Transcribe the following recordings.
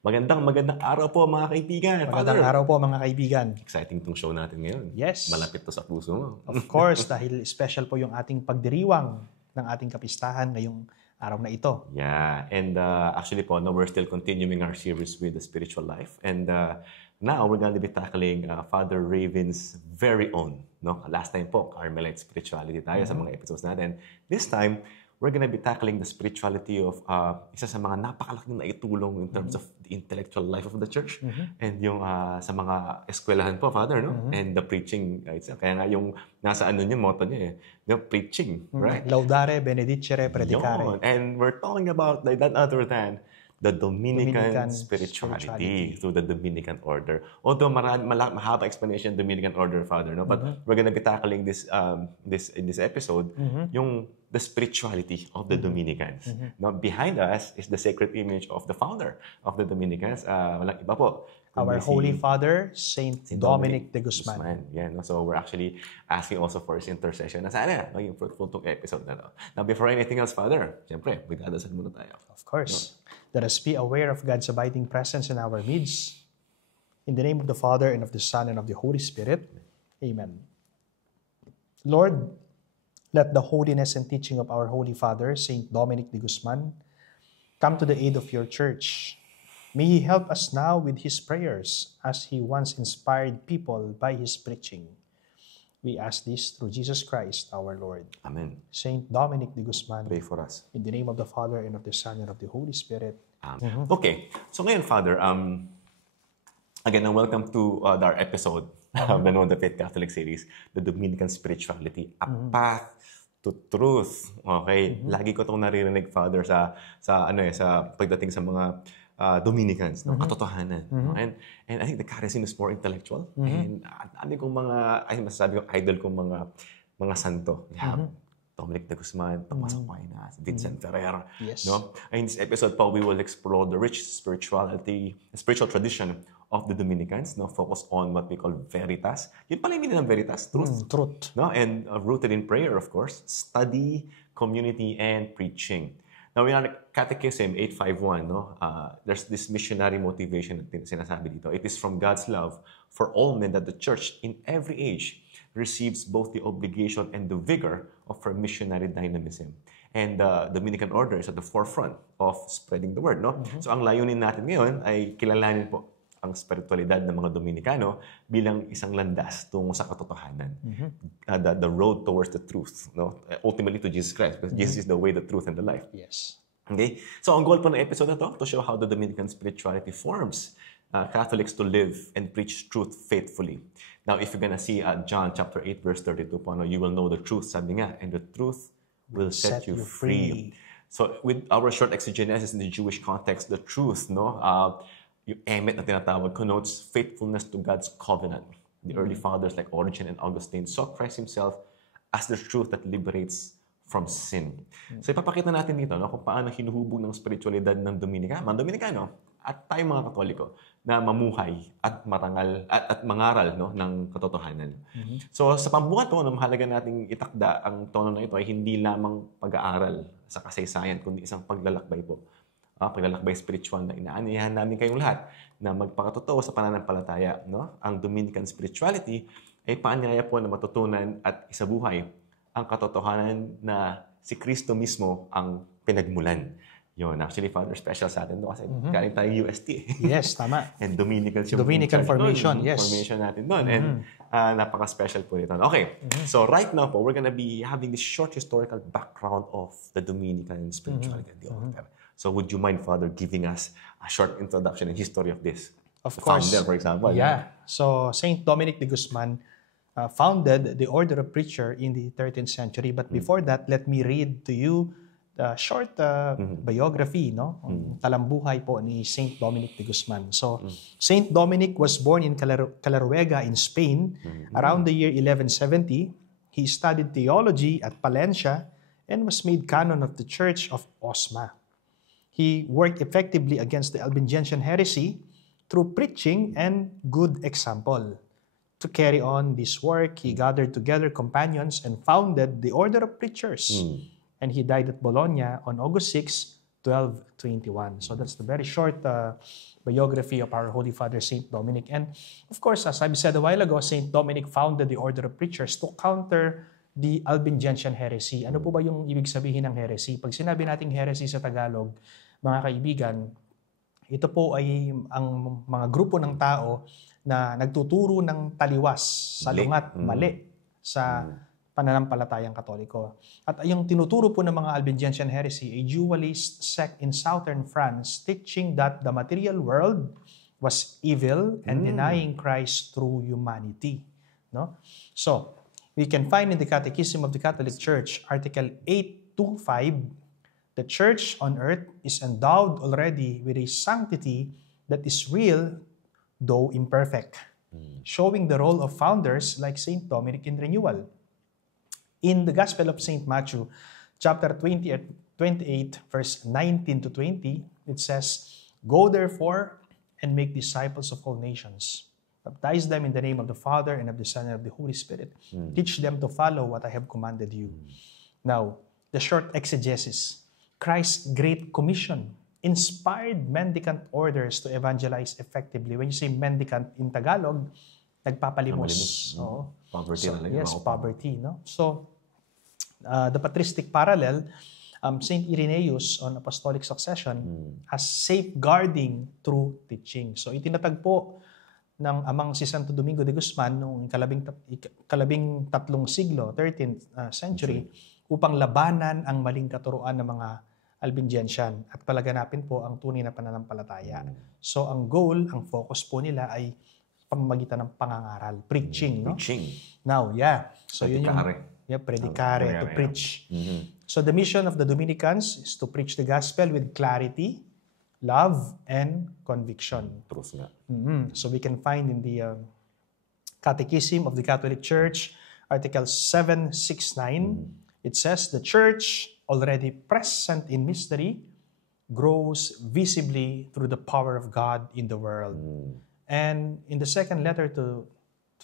Magandang araw po mga kaibigan. Magandang araw po mga kaibigan. Exciting tong show natin ngayon. Yes. Malapit to sa puso mo. Of course, dahil special po yung ating pagdiriwang ng ating kapistahan ngayong araw na ito. Yeah, and actually po, no, we're still continuing our series with the spiritual life. And now we're going to be tackling Father Raven's very own. No? Last time po, Carmelite spirituality tayo sa mga episodes natin. This time, we're gonna be tackling the spirituality of isa sa mga napakalaking naitulong in terms of the intellectual life of the church and yung sa mga eskwelahan po, Father, no? And the preaching. Kaya nga yung nasa ano niya, motto niya the preaching, right? Laudare, benedicere, predicare. Yun. And we're talking about none other than the Dominican spirituality through the Dominican order. Although mahaba explanation Dominican order, Father, no? But we're gonna be tackling this in this episode, the spirituality of the Dominicans. Now, behind us is the sacred image of the founder of the Dominicans. Walang iba po. Our Holy Father, Saint Dominic de Guzman. Yeah, no? So we're actually asking also for his intercession na sana maging fruitful tong episode na to. Now, before anything else, Father, siyempre, magdadasal muna tayo. Of course. Let us be aware of God's abiding presence in our midst. In the name of the Father, and of the Son, and of the Holy Spirit. Amen. Lord, let the holiness and teaching of our Holy Father, Saint Dominic de Guzman, come to the aid of your church. May he help us now with his prayers as he once inspired people by his preaching. We ask this through Jesus Christ, our Lord. Amen. Saint Dominic de Guzman, Pray for us. in the name of the Father, and of the Son, and of the Holy Spirit. Amen. Okay. So ngayon, Father, again, welcome to our episode of the Know the Faith Catholic series, the Dominican Spirituality, a path to truth. Okay? Lagi ko itong naririnig, Father, sa pagdating sa mga Dominicans, no? Katotohanan. No? And I think the charism is more intellectual. And dami kong masasabi kong idol kong mga santo. We have Dominic de Guzman, Tomas Aquinas, Vincent Ferrer. Yes. No? In this episode, we will explore the rich spiritual tradition of the Dominicans, no? Focus on what we call veritas. Yun pala yung meaning ng veritas, truth. Truth. No? And rooted in prayer, of course, study, community, and preaching. Now, in our Catechism 851, no, there's this missionary motivation na sinasabi dito. It is from God's love for all men that the Church in every age receives both the obligation and the vigor of her missionary dynamism. And the Dominican order is at the forefront of spreading the word. No? So ang layunin natin ngayon ay kilalanin po ang spiritualidad ng mga Dominicano bilang isang landas tungo sa katotohanan. The road towards the truth. No? Ultimately to Jesus Christ. Because Jesus is the way, the truth, and the life. Yes. Okay? So ang goal po ng episode na to show how the Dominican spirituality forms Catholics to live and preach truth faithfully. Now, if you're gonna see John chapter 8, verse 32 po, no, you will know the truth, sabi nga, and the truth will set you free. So with our short exegesis in the Jewish context, the truth, no, yung emet na tinatawag connotes faithfulness to God's covenant. The early fathers like Origen and Augustine saw Christ himself as the truth that liberates from sin. So ipapakita natin dito, no, kung paano hinuhubog ng spiritualidad ng Dominicano at tayong mga Katoliko na mamuhay at marangal at mangaral, no, ng katotohanan. So sa pambuhat po, no, mahalaga nating itakda ang tono na ito ay hindi lamang pag-aaral sa kasaysayan, kundi isang paglalakbay po. Paglalakbay spiritual na inaanihan namin kayong lahat na magpakatotoo sa pananampalataya. No? Ang Dominican spirituality ay paanyaya po na matutunan at isabuhay ang katotohanan na si Kristo mismo ang pinagmulan. Yun, actually, Father, special sa atin doon kasi galing tayong UST. Yes, tama. And Dominican formation, yes. Formation natin doon. And napaka-special po nito. Okay, so right now po, we're gonna be having this short historical background of the Dominican spirituality. So would you mind, Father, giving us a short introduction and history of this? Of course. Founder, for example. Yeah. So Saint Dominic de Guzman founded the order of preacher in the 13th century. But before that, let me read to you the short biography, no? Talambuhay po ni Saint Dominic de Guzman. So Saint Dominic was born in Calaruega in Spain around the year 1170. He studied theology at Palencia and was made canon of the Church of Osma. He worked effectively against the Albigensian heresy through preaching and good example. To carry on this work, he gathered together companions and founded the Order of Preachers. And he died at Bologna on August 6, 12:21. So that's the very short biography of our Holy Father, St. Dominic. And of course, as I've said a while ago, St. Dominic founded the Order of Preachers to counter the Albigensian heresy. Ano po ba yung ibig sabihin ng heresy? Pag sinabi nating heresy sa Tagalog, mga kaibigan, ito po ay ang mga grupo ng tao na nagtuturo ng taliwas, salungat, mali sa pananampalatayang Katoliko. At yung tinuturo po ng mga Albigensian heresy, a dualist sect in southern France teaching that the material world was evil and denying Christ through humanity. No? So, we can find in the Catechism of the Catholic Church, Article 825, the Church on earth is endowed already with a sanctity that is real, though imperfect, showing the role of founders like St. Dominic in renewal. In the Gospel of St. Matthew, chapter 28, verse 19 to 20, it says, "Go therefore and make disciples of all nations. Baptize them in the name of the Father and of the Son and of the Holy Spirit. Teach them to follow what I have commanded you." Now, the short exegesis. Christ's Great Commission inspired mendicant orders to evangelize effectively. When you say mendicant in Tagalog, nagpapalimos. Oo. Poverty na lang. Yes, poverty. No? So, the patristic parallel, St. Irenaeus on Apostolic Succession as safeguarding through teaching. So, itinatagpo ng amang si Santo Domingo de Guzman noong kalabing tatlong siglo, 13th century, upang labanan ang maling katuruan ng mga Albigensian at palaganapin po ang tunay na pananampalataya. So ang goal, ang focus po nila ay pamamagitan ng pangangaral, preaching, no? Preaching. Now, so Predicare. Predicare, to preach. So the mission of the Dominicans is to preach the gospel with clarity, love, and conviction. Truth nga. So we can find in the Catechism of the Catholic Church, Article 769, it says, "The Church, already present in mystery, grows visibly through the power of God in the world." And in the second letter to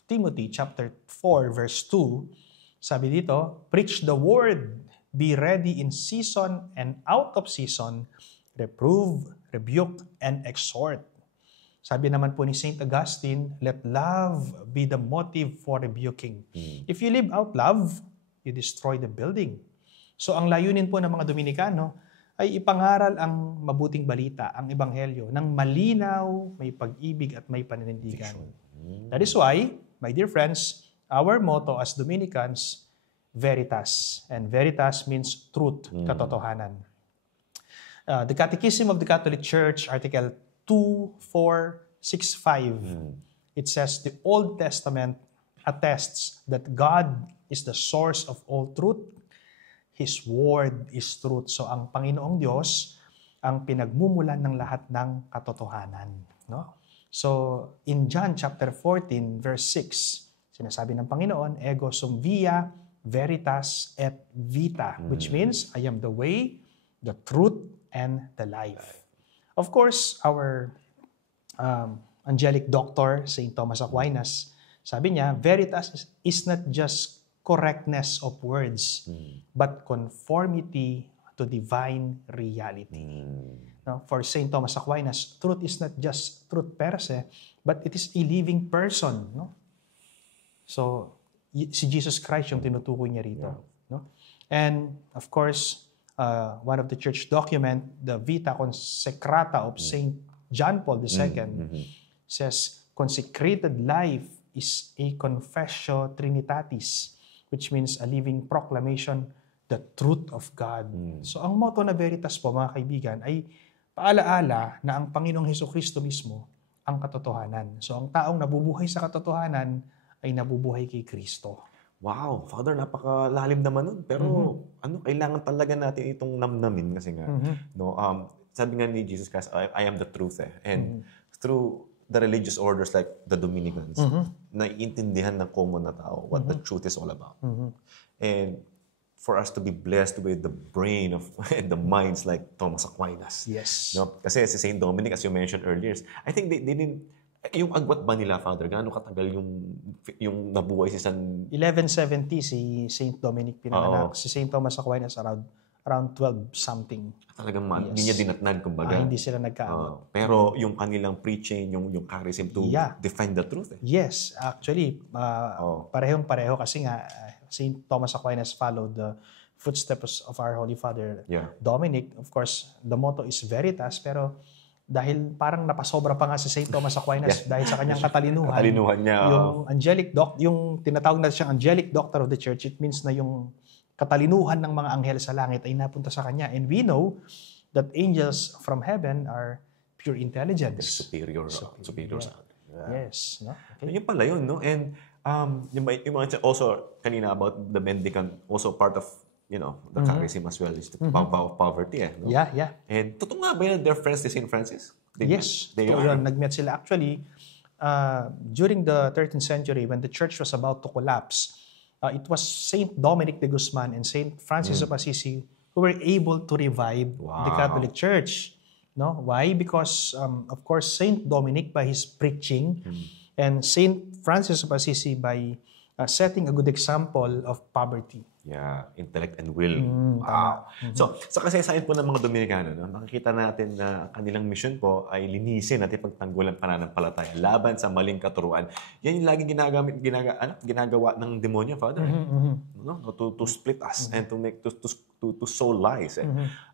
Timothy, chapter 4, verse 2, sabi dito, "Preach the word, be ready in season and out of season, reprove, rebuke, and exhort." Sabi naman po ni St. Augustine, "Let love be the motive for rebuking." If you live out love, you destroy the building. So ang layunin po ng mga Dominikano ay ipangaral ang mabuting balita, ang ebanghelyo, ng malinaw, may pag-ibig at may paninindigan. That is why, my dear friends, our motto as Dominicans, Veritas. And Veritas means truth, katotohanan. The Catechism of the Catholic Church, Article 2465, it says, "The Old Testament attests that God is the source of all truth. His word is truth." So ang Panginoong Diyos ang pinagmumulan ng lahat ng katotohanan. No? So in John chapter 14, verse 6, sinasabi ng Panginoon, "Ego sum via, veritas et vita," which means, I am the way, the truth, and the life. Of course, our angelic doctor, St. Thomas Aquinas, sabi niya, veritas is not just correctness of words, but conformity to divine reality. Now, for St. Thomas Aquinas, truth is not just truth per se, but it is a living person. No? So, si Jesus Christ yung tinutukoy niya rito. No? And, of course, one of the church document, the Vita Consecrata of St. John Paul II, says, "Consecrated life is a confessio Trinitatis," which means a living proclamation, the truth of God. So ang motto na Veritas po, mga kaibigan, ay paalaala na ang Panginoong Hesukristo mismo ang katotohanan. So ang taong nabubuhay sa katotohanan ay nabubuhay kay Kristo. Wow, Father, napakalalim naman nun. Pero kailangan talaga natin itong namnamin kasi nga, sabi nga ni Jesus Christ, I am the truth. And through the religious orders like the Dominicans, naiintindihan ng common na tao what the truth is all about. And for us to be blessed with the brain of and the minds like Thomas Aquinas. Yes. No? Kasi si St. Dominic, as you mentioned earlier, I think they didn't, yung agwat ba nila, Father, gaano katagal yung nabuhay si San... 1170 si St. Dominic pinanganak. Si St. Thomas Aquinas around around 12 something. Talagang hindi niya dinatnan, kumbaga. Hindi sila nagkaabot. Pero yung kanilang preaching, yung charism to defend the truth. Yes, actually, parehong-pareho kasi nga, St. Thomas Aquinas followed the footsteps of our Holy Father Dominic. Of course, the motto is Veritas, pero dahil parang napasobra pa nga si St. Thomas Aquinas dahil sa kanyang katalinuhan niya. Yung tinatawag na siyang angelic doctor of the church, it means na yung katalinuhan ng mga anghel sa langit ay napunta sa kanya. And we know that angels from heaven are pure intelligence. Superior sa Yes. No? Okay. Yung pala yun, no? And yung mga also kanina about the mendicant, also part of the charism as well is the poverty. No? Yeah. And totoo nga ba yun, they're friends to St. Francis? Yes. They are. Nagmet sila. Actually, during the 13th century, when the church was about to collapse, it was St. Dominic de Guzman and St. Francis of Assisi who were able to revive the Catholic Church. No? Why? Because, of course, St. Dominic by his preaching and St. Francis of Assisi by setting a good example of poverty. Yeah, intellect and will. Wow. So, sa kasaysayan po ng mga Dominicano, makikita natin na kanilang mission po ay linisin at ipagtanggol ang pananampalataya laban sa maling katuruan. Yan yung laging ginagawa ng demonyo, Father. No? To split us and to sow lies.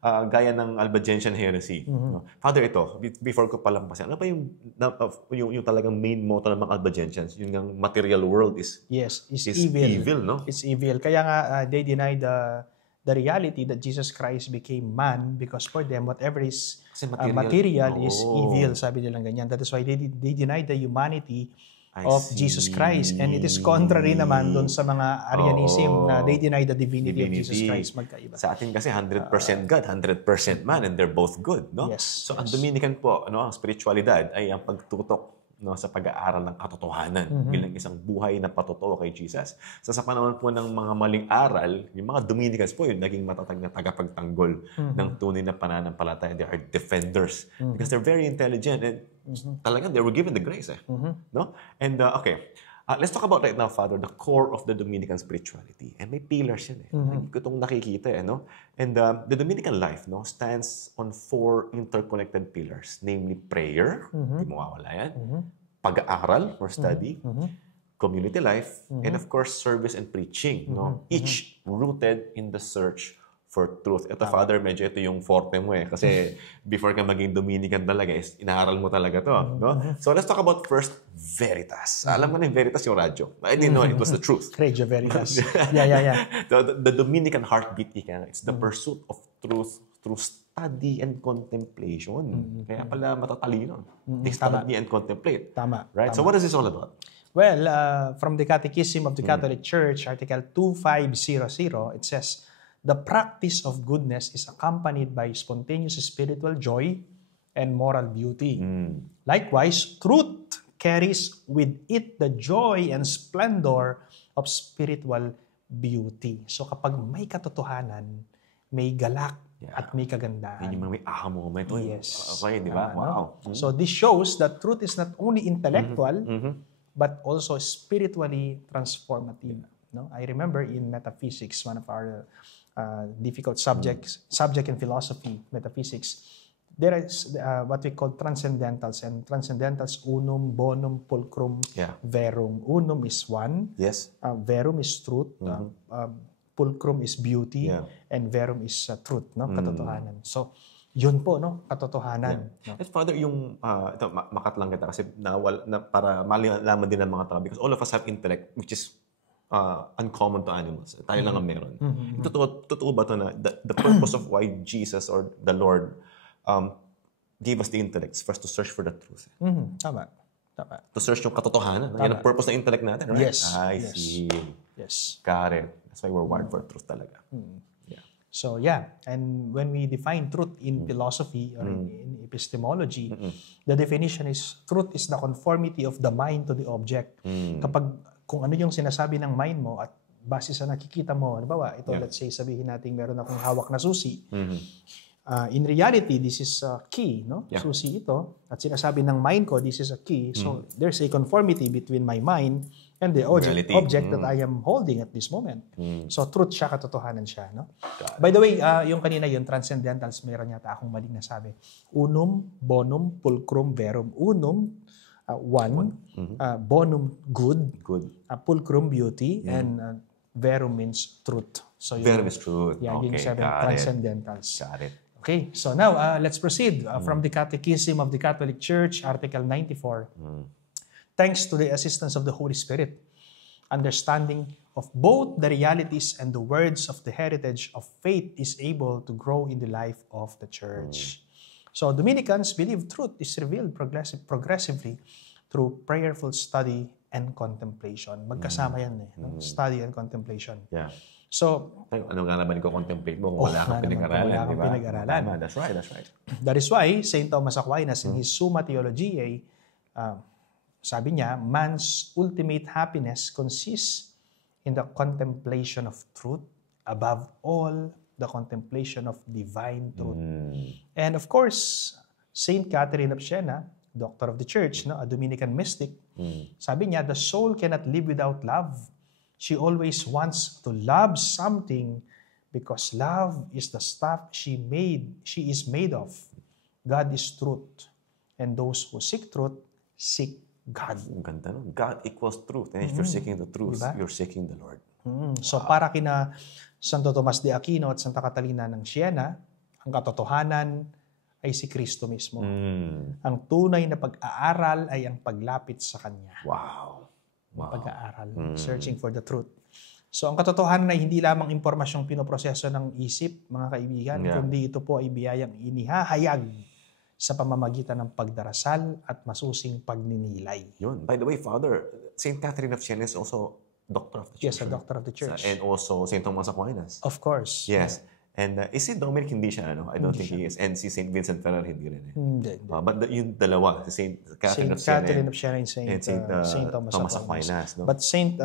Gaya ng Albigensian heresy. Father, ito, before ko palampasin, ano pa yung talagang main motto ng mga Albigensians? Yung material world is evil, no? It's evil. Kaya nga, they deny the reality that Jesus Christ became man because for them, whatever is material is evil, sabi nilang ganyan. That is why they deny the humanity of Jesus Christ. And it is contrary naman doon sa mga Arianism na they deny the divinity of Jesus Christ. Magkaiba. Sa atin kasi 100% God, 100% man, and they're both good. No? Yes. So ang Dominican po, ang spiritualidad ay ang pagtutok sa pag-aaral ng katotohanan bilang isang buhay na patotoo kay Jesus. Sa panahon po ng mga maling aral, yung mga Dominicans po yung naging matatag na tagapagtanggol ng tunay na pananampalataya. They are defenders because they're very intelligent and talagang they were given the grace. No? And let's talk about right now, Father, the core of the Dominican spirituality. And may pillars yan. Hindi ko itong nakikita. No? And the Dominican life stands on 4 interconnected pillars, namely prayer, hindi mawawala yan, pag-aaral or study, community life, and of course, service and preaching. No? Each rooted in the search for truth. Ito, Father, medyo ito yung forte mo Kasi before ka maging Dominican talaga, inaharal mo talaga to. No? So let's talk about first, Veritas. Alam mo na yung Veritas yung radyo. I didn't know it was the truth. Radio Veritas. Yeah. The Dominican heartbeat, it's the pursuit of truth through study and contemplation. Kaya pala matatalino. They study and contemplate. Tama. Right? So what is this all about? Well, from the Catechism of the Catholic Church, Article 2500, it says, the practice of goodness is accompanied by spontaneous spiritual joy and moral beauty. Likewise, truth carries with it the joy and splendor of spiritual beauty. So kapag may katotohanan, may galak at may kagandahan. Yung may aha moment. Yes. Okay, di ba? Wow. So this shows that truth is not only intellectual, but also spiritually transformative. No? I remember in metaphysics, one of our difficult subject in philosophy, metaphysics, there is what we call transcendentals. And transcendentals, unum, bonum, pulchrum, verum. Unum is one. Yes. Verum is truth. Pulchrum is beauty. And verum is truth, no? Katotohanan. So, yun po, no? Katotohanan. No? At Father, yung, ito, makatlang kita kasi para malaman din ng mga tao because all of us have intellect which is uncommon to animals. Tayo lang ang meron. Totoo ba ito na the purpose of why Jesus or the Lord gave us the intellect is for us to search for the truth? Tama. To search yung katotohanan. Yan ang purpose ng intellect natin, right? Yes. I see. Yes. Got it. That's why we're wired for truth talaga. So, and when we define truth in philosophy or in epistemology, the definition is truth is the conformity of the mind to the object. Kapag kung ano yung sinasabi ng mind mo at base sa nakikita mo, halimbawa, ito, let's say, sabihin natin meron akong hawak na susi. In reality, this is a key, no? Susi ito. At sinasabi ng mind ko, this is a key. So, there's a conformity between my mind And the Reality. object that I am holding at this moment. So truth siya, katotohanan siya. No? By the way, yung kanina yung transcendentals, meron yata akong maling nasabi. Unum, bonum, pulchrum, verum. Unum, one. Bonum, good. Pulchrum, beauty. And verum means truth. So Verum is truth. Yeah, yung Okay, 7 transcendentals. Got it. Okay, so now let's proceed from the Catechism of the Catholic Church, Article 94. Thanks to the assistance of the Holy Spirit, understanding of both the realities and the words of the heritage of faith is able to grow in the life of the Church. So Dominicans believe truth is revealed progressively through prayerful study and contemplation. Magkasama yan no? Study and contemplation. Yeah. So, Ano nga naman i-contemplate mo kung wala kang pinag-aralan, di ba? pinag-aralan. That's right. That is why St. Thomas Aquinas in his Summa Theologiae, sabi niya, man's ultimate happiness consists in the contemplation of truth, above all, the contemplation of divine truth. And of course, St. Catherine of Siena, Doctor of the Church, no, a Dominican mystic, sabi niya, the soul cannot live without love. She always wants to love something because love is the stuff she is made of. God is truth. And those who seek truth, seek God. Ang ganda, no? God equals truth. And if you're seeking the truth, Diba? you're seeking the Lord. So para kina Santo Tomas de Aquino at Santa Catalina ng Siena, ang katotohanan ay si Kristo mismo. Ang tunay na pag-aaral ay ang paglapit sa Kanya. Wow. Pag-aaral, searching for the truth. So ang katotohanan ay hindi lamang impormasyong pinoproseso ng isip, mga kaibigan, kundi ito po ay biyayang inihahayag sa pamamagitan ng pagdarasal at masusing pagninilay. Yun. By the way, Father, St. Catherine of Siena is also Doctor of the Church. Yes, a Doctor of the Church. And also St. Thomas Aquinas. Of course. Yes. And is St. Dominic hindi siya, ano? I don't think he is. And si St. Vincent Ferrer hindi rin. Hindi. But yung dalawa, si St. Catherine of Siena and St. Thomas Aquinas. No? But St.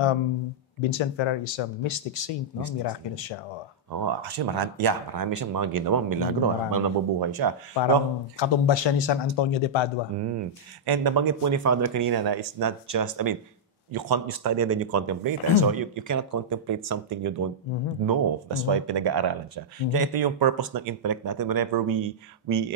Vincent Ferrer is a mystic saint, no? Miraculous siya. Actually, marami siyang mga ginawang milagro. Parang nabubuhay siya. Parang katumbas siya ni San Antonio de Padua. And nabanggit po ni Father kanina na it's not just, you study and then you contemplate. So you cannot contemplate something you don't know. That's why pinag-aaralan siya. Kaya ito yung purpose ng intellect natin whenever we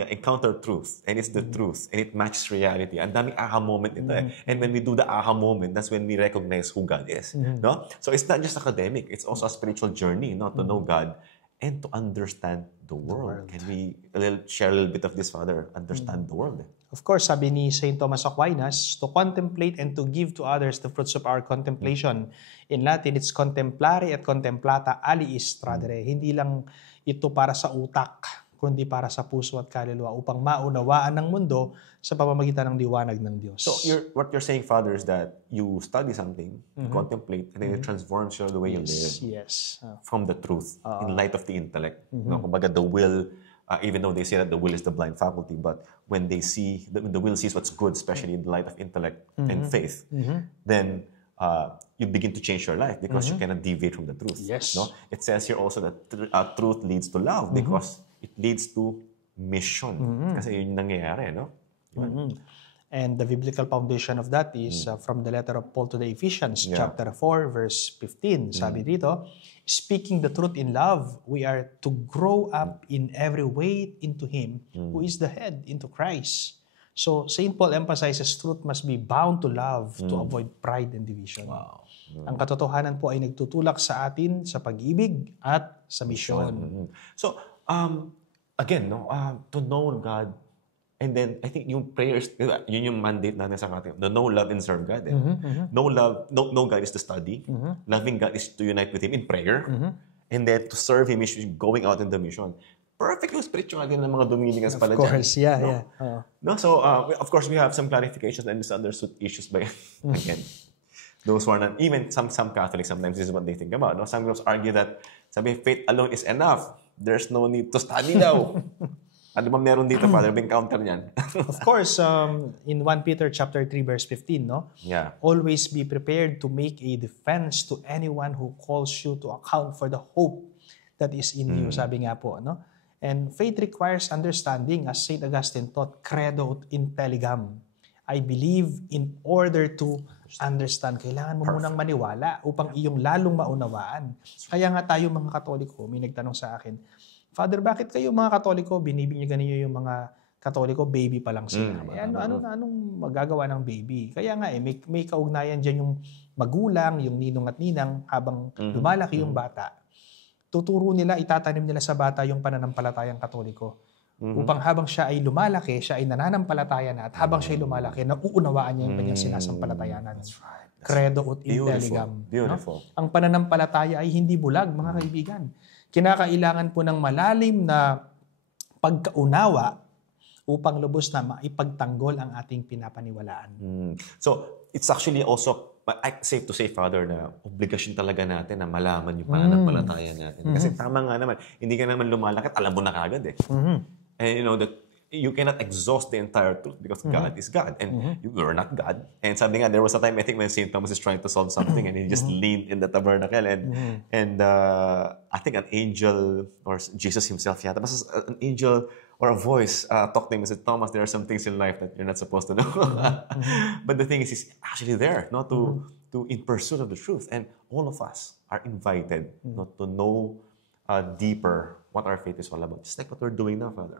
encounter truth and it's the truth and it matches reality. Ang daming aha moment ito And when we do the aha moment, that's when we recognize who God is. No? So it's not just academic. It's also a spiritual journey, to know God and to understand the world. Can we share a little bit of this, Father? Understand the world. Of course, sabi ni St. Thomas Aquinas, to contemplate and to give to others the fruits of our contemplation. In Latin, it's contemplare et contemplata aliis tradere. Hindi lang ito para sa utak, kundi para sa puso at kaluluwa upang maunawaan ng mundo sa pamamagitan ng liwanag ng Diyos. So what you're saying, Father, is that you study something, you contemplate, and then it transforms the way you live. Yes. From the truth, in light of the intellect. Kumbaga, the will, even though they say that the will is the blind faculty, but when they see, the will sees what's good, especially in the light of intellect and faith, then you begin to change your life because you cannot deviate from the truth. Yes. No? It says here also that truth leads to love because it leads to mission. Kasi yun yung nangyayari, no? And the biblical foundation of that is from the letter of Paul to the Ephesians, chapter 4, verse 15. Sabi dito, speaking the truth in love, we are to grow up in every way into Him who is the head, into Christ. So, St. Paul emphasizes truth must be bound to love to avoid pride and division. Wow. Ang katotohanan po ay nagtutulak sa atin sa pag-ibig at sa misyon. So, again, to know God, and then I think yung prayers, yun yung mandate natin sa atin. The know, love, and serve God. Know God is to study. Loving God is to unite with Him in prayer. And then to serve Him is going out in the mission. Perfect yung spirituality ng mga Dominicans pala dyan. Of course, yeah. No? So, of course, we have some clarifications and misunderstood issues by, again, those who are not, even some Catholics, sometimes this is what they think about. No? Some groups argue that, sabi, faith alone is enough. There's no need to study daw. Ano ba meron dito, Father? May counter niyan. Of course, in 1 Peter chapter 3, verse 15, no? Yeah. Always be prepared to make a defense to anyone who calls you to account for the hope that is in you, sabi nga po, no? And faith requires understanding, as St. Augustine taught, credo ut intelligam. I believe in order to understand. Kailangan mo munang maniwala upang iyong lalong maunawaan. Kaya nga tayo mga Katoliko, may nagtanong sa akin, Father, bakit kayo mga Katoliko, binibigyan niyo yung mga Katoliko, baby pa lang sila? Anong magagawa ng baby? Kaya nga may kaugnayan dyan yung magulang, yung ninong at ninang habang lumalaki yung bata. Tuturo nila, itatanim nila sa bata yung pananampalatayang Katoliko. Upang habang siya ay lumalaki, siya ay nananampalataya na at habang siya ay lumalaki, nauunawaan niya yung kanyang sinasampalatayanan. That's right. Credo ut intelligam. Beautiful. No? Ang pananampalataya ay hindi bulag, mga kaibigan. Kinakailangan po ng malalim na pagkaunawa upang lubos na maipagtanggol ang ating pinapaniwalaan. So, it's actually also safe to say, Father, na obligasyon talaga natin na malaman yung pananampalataya natin. Kasi tama nga naman, hindi ka naman lumalaki at alam mo na kagad eh. And you know that you cannot exhaust the entire truth because God is God and you are not God. And sabi nga, there was a time I think when St. Thomas is trying to solve something and he just leaned in the tabernacle and I think an angel or Jesus himself, an angel or a voice talked to him and said, Thomas, there are some things in life that you're not supposed to know. But the thing is, he's actually there, not to in pursuit of the truth. And all of us are invited not to know deeper what our faith is all about. Just like what we're doing now, Father.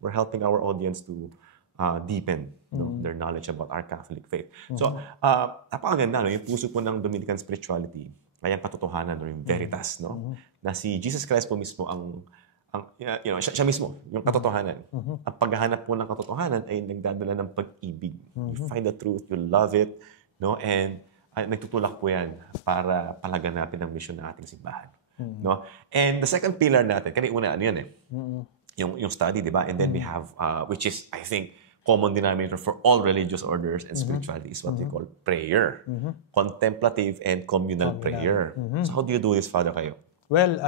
We're helping our audience to deepen their knowledge about our Catholic faith. So, napakaganda, no? Yung puso po ng Dominican spirituality ay ang katotohanan or yung veritas, no? Na si Jesus Christ po mismo siya mismo, yung katotohanan. Ang paghahanap po ng katotohanan ay nagdadala ng pag-ibig. You find the truth, you love it, no? And nagtutulak po yan para palaganapin ang mission ng ating simbahan. No? And the second pillar natin, kanina ano yan eh, yung study, di ba? And then we have, which is, I think, common denominator for all religious orders and spirituality is what we call prayer. Contemplative and communal prayer. So how do you do this, Father, kayo? Well,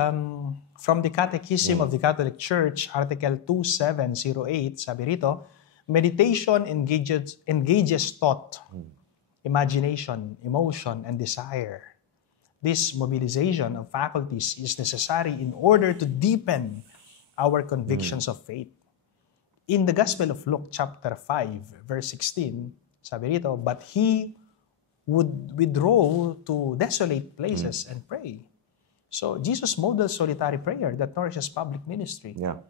from the Catechism of the Catholic Church, Article 2708, sabi rito, meditation engages thought, imagination, emotion, and desire. This mobilization of faculties is necessary in order to deepen our convictions of faith. In the Gospel of Luke, chapter 5, verse 16, sabi rito, but he would withdraw to desolate places and pray. So, Jesus models solitary prayer that nourishes public ministry. Yeah.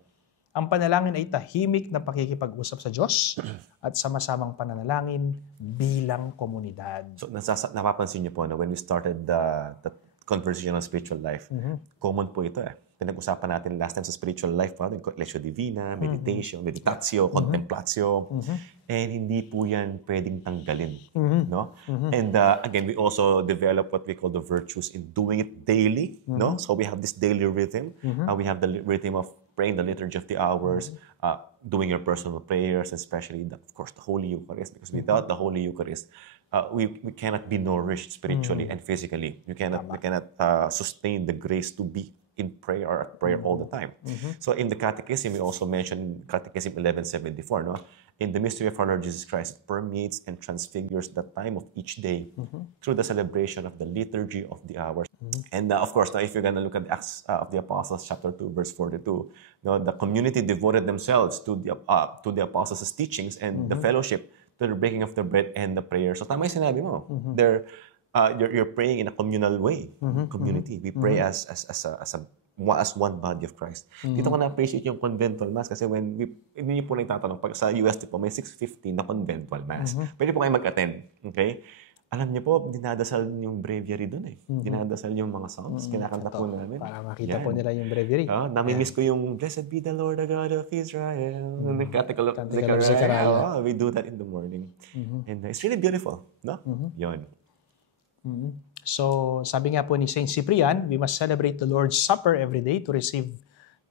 Ang panalangin ay tahimik na pakikipag-usap sa Diyos at sama-samang pananalangin bilang komunidad. So, napapansin niyo po na when we started the conversation on spiritual life, common po ito eh. Pinag-usapan natin last time sa spiritual life, Lectio Divina, meditation, meditatio, contemplatio, and hindi po yan pwedeng tanggalin. No? And again, we also develop what we call the virtues in doing it daily. No? So we have this daily rhythm. We have the rhythm of praying the Liturgy of the Hours, doing your personal prayers, especially, of course, the Holy Eucharist, because without the Holy Eucharist, we cannot be nourished spiritually and physically. We cannot sustain the grace to be in prayer or at prayer all the time. So in the Catechism, we also mentioned Catechism 1174, no? In the mystery of our Lord Jesus Christ, it permeates and transfigures the time of each day through the celebration of the Liturgy of the Hours. And of course, now if you're going to look at the Acts of the Apostles, chapter 2, verse 42, no, the community devoted themselves to the Apostles' teachings and the fellowship, to the breaking of the bread and the prayer. So tama yung sinabi mo. You're praying in a communal way, community. We pray as one body of Christ. Dito ko na-appreciate yung conventual mass kasi hindi niyo po nagtatanong, pag sa UST po, may 6:15 na conventual mass. Pwede po kayo mag-attend. Okay? Alam niyo po, dinadasal yung breviary doon eh. Dinadasal yung mga songs. Kinakanta po namin. Para makita po nila yung breviary. Nami-miss ko yung Blessed be the Lord, the God of Israel. Canticle of Zechariah. We do that in the morning. And it's really beautiful. No? Yun. So, sabi nga po ni Saint Cyprian, we must celebrate the Lord's Supper every day to receive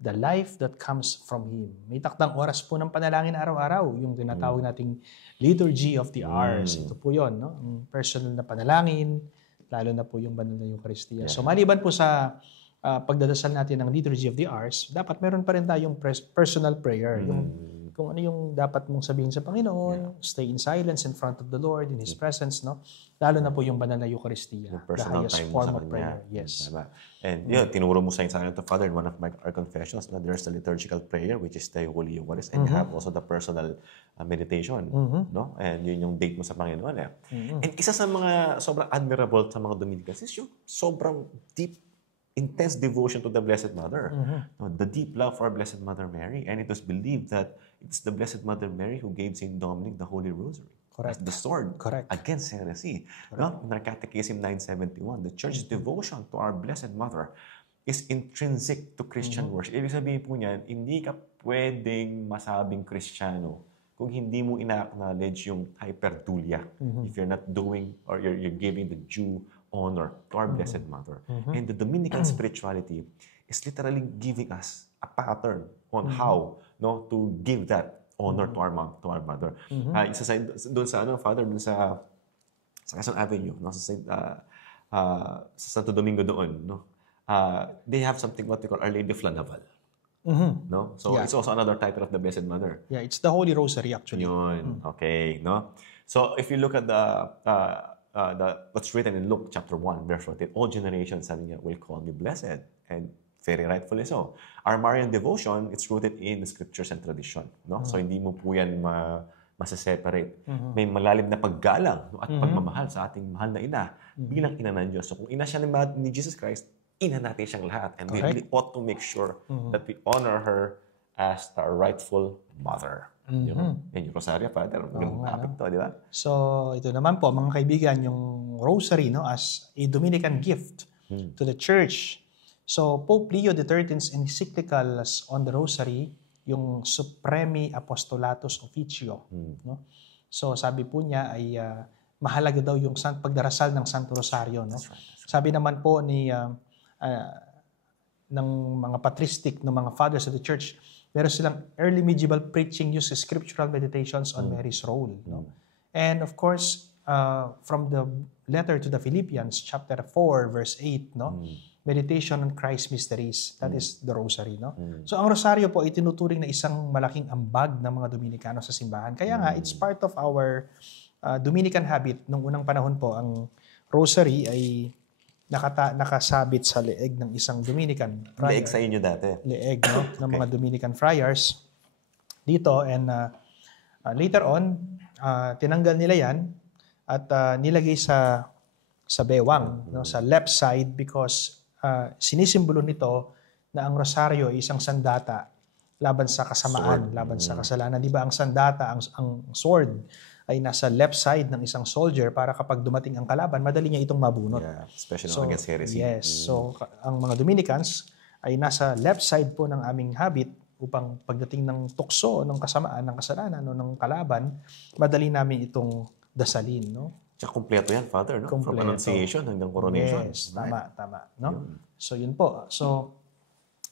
the life that comes from Him. May takdang oras po ng panalangin araw-araw, yung tinatawag nating Liturgy of the Hours. Ito po yun, no? Ang personal na panalangin, lalo na po yung banal na Eucharistia. So, maliban po sa pagdadasal natin ng Liturgy of the Hours, dapat meron pa rin tayong personal prayer, yung Kung ano yung dapat mong sabihin sa Panginoon, stay in silence in front of the Lord, in His presence, no? Lalo na po yung banal na Eucharistia, Yung the personal highest time mo form sa of Kanya. prayer. Yes. Diba? And yun, tinuro mo sa silent to Father in one of our confessions na there's the liturgical prayer, which is the Holy Eucharist, and you have also the personal meditation. No? And yun yung date mo sa Panginoon. And isa sa mga sobrang admirable sa mga Dominicans is yung sobrang deep, intense devotion to the Blessed Mother. No, the deep love for our Blessed Mother Mary. And it was believed that it's the Blessed Mother Mary who gave St. Dominic the Holy Rosary. Correct. As the sword Correct. against heresy. No? In our Catechism 971, the Church's devotion to our Blessed Mother is intrinsic to Christian worship. Ibig sabihin po niyan, hindi ka pwedeng masabing Kristiyano kung hindi mo ina-acknowledge yung hyperdulia. If you're not doing or you're giving the due honor to our Blessed Mother. And the Dominican spirituality is literally giving us a pattern on how to give that honor to our mother. Isa doon sa Father, doon sa Quezon Avenue, no, sa Santo Domingo doon, no. They have something what we call Our Lady of Lanaval. No? So it's also another title of the Blessed Mother. Yeah, it's the Holy Rosary actually. Yun. Okay, no? So if you look at what's written in Luke chapter 1, verse 14, all generations, sabi niya, will call me blessed. And very rightfully so. Our Marian devotion, it's rooted in the scriptures and tradition. No? So hindi mo po yan masaseparate. May malalim na paggalang at pagmamahal sa ating mahal na ina bilang ina ng Diyos. So kung ina siya ni Jesus Christ, ina natin siyang lahat. And we really ought to make sure that we honor her as our rightful mother. Yung Rosario, Father. Magandang to, di ba? So, ito naman po, mga kaibigan, yung Rosary, no, as a Dominican gift to the Church. So, Pope Leo XIII's encyclicals on the Rosary, yung Supremi Apostolatus Officio. No? So, sabi po niya ay mahalaga daw yung pagdarasal ng Santo Rosario. No? Right. Sabi naman po ng mga patristic, ng mga fathers of the Church, meron silang early medieval preaching use scriptural meditations on Mary's role. No? And of course, from the letter to the Philippians, chapter 4, verse 8, no? Meditation on Christ's mysteries. That is the Rosary. No? So ang Rosario po ay tinuturing na isang malaking ambag ng mga Dominikano sa simbahan. Kaya nga, it's part of our Dominican habit. Nung unang panahon po, ang Rosary ay nakasabit sa leeg ng isang Dominican friar. Leeg sa inyo dati. Leeg, no? Ng mga Dominican friars dito. And later on, tinanggal nila yan at nilagay sa bewang, no? Sa left side because sinisimbolo nito na ang rosaryo ay isang sandata laban sa kasamaan, laban sa kasalanan. Di ba ang sandata, ang sword, ay nasa left side ng isang soldier para kapag dumating ang kalaban, madali niya itong mabunot. Yeah, especially against heresy. Yes. So, ang mga Dominicans ay nasa left side po ng aming habit upang pagdating ng tukso, ng kasamaan, ng kasalanan, o ng kalaban, madali namin itong dasalin. No? Tsaka kumpleto yan, Father, no? From Annunciation hanggang Coronation. Yes, tama. No? So, yun po. So,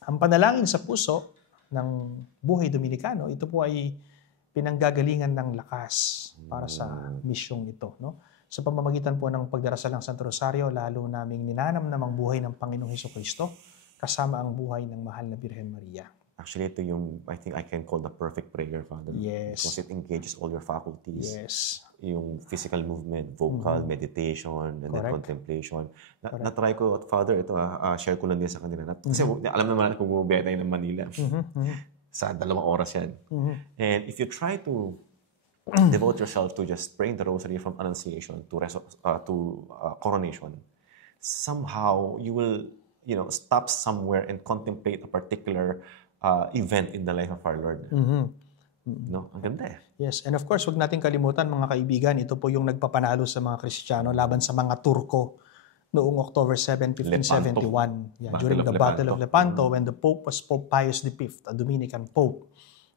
ang panalangin sa puso ng buhay Dominikano, ito po ay pinanggagalingan ng lakas para sa misyong ito. No? Sa pamamagitan po ng pagdarasal ng Santo Rosario, lalo naming ninanamnam ang buhay ng Panginoong Hesukristo kasama ang buhay ng mahal na Birhen Maria. Actually, ito yung, I think I can call the perfect prayer, Father. Yes. Because it engages all your faculties. Yes. Yung physical movement, vocal, meditation, and then contemplation. Na-try ko, Father, ito, share ko lang din sa kanila. Kasi alam naman natin kung bumabaya tayo ng Manila. Sa 2 oras yan. And if you try to devote yourself to just praying the rosary from Annunciation to Coronation, somehow you will, stop somewhere and contemplate a particular event in the life of our Lord. No? Ang ganda eh. Yes, and of course, wag natin kalimutan mga kaibigan, ito po yung nagpapanalo sa mga Kristiyano laban sa mga Turko noong October 7, 1571. Yeah, during the Battle of Lepanto, when the Pope was Pope Pius V, a Dominican Pope.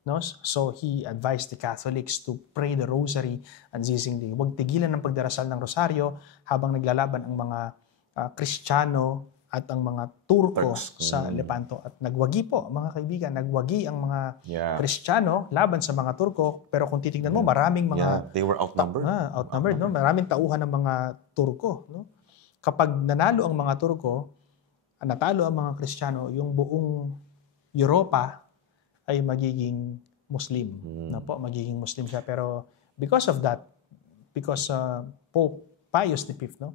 No? So he advised the Catholics to pray the Rosary unceasingly. Huwag tigilan ng pagdarasal ng Rosaryo habang naglalaban ang mga Kristiyano at ang mga Turko sa Lepanto. At nagwagi po, mga kaibigan, nagwagi ang mga Kristiyano laban sa mga Turko. Pero kung titignan mo, maraming mga... They were outnumbered. Outnumbered, no? Maraming tauhan ng mga Turko. No? Kapag nanalo ang mga Turko, natalo ang mga Kristiyano, yung buong Europa ay magiging Muslim. Na po, magiging Muslim siya. Pero because of that, because Pope Pius V, no,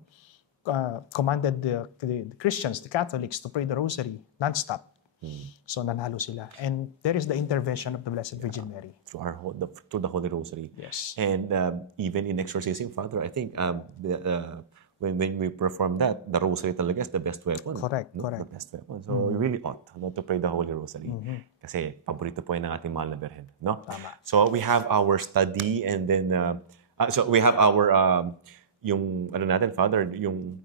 commanded the Christians, the Catholics, to pray the Rosary non-stop. So nanalo sila. And there is the intervention of the Blessed Virgin Mary. Through the Holy Rosary. Yes. And even in exorcising, Father, I think when we perform that, the Rosary talaga is the best weapon. Correct. The best weapon. So we really ought to pray the Holy Rosary. Kasi paborito po yan ng ating mahal na Birhen. No? Tama. So we have our study and then, so we have our, yung ano natin, Father, yung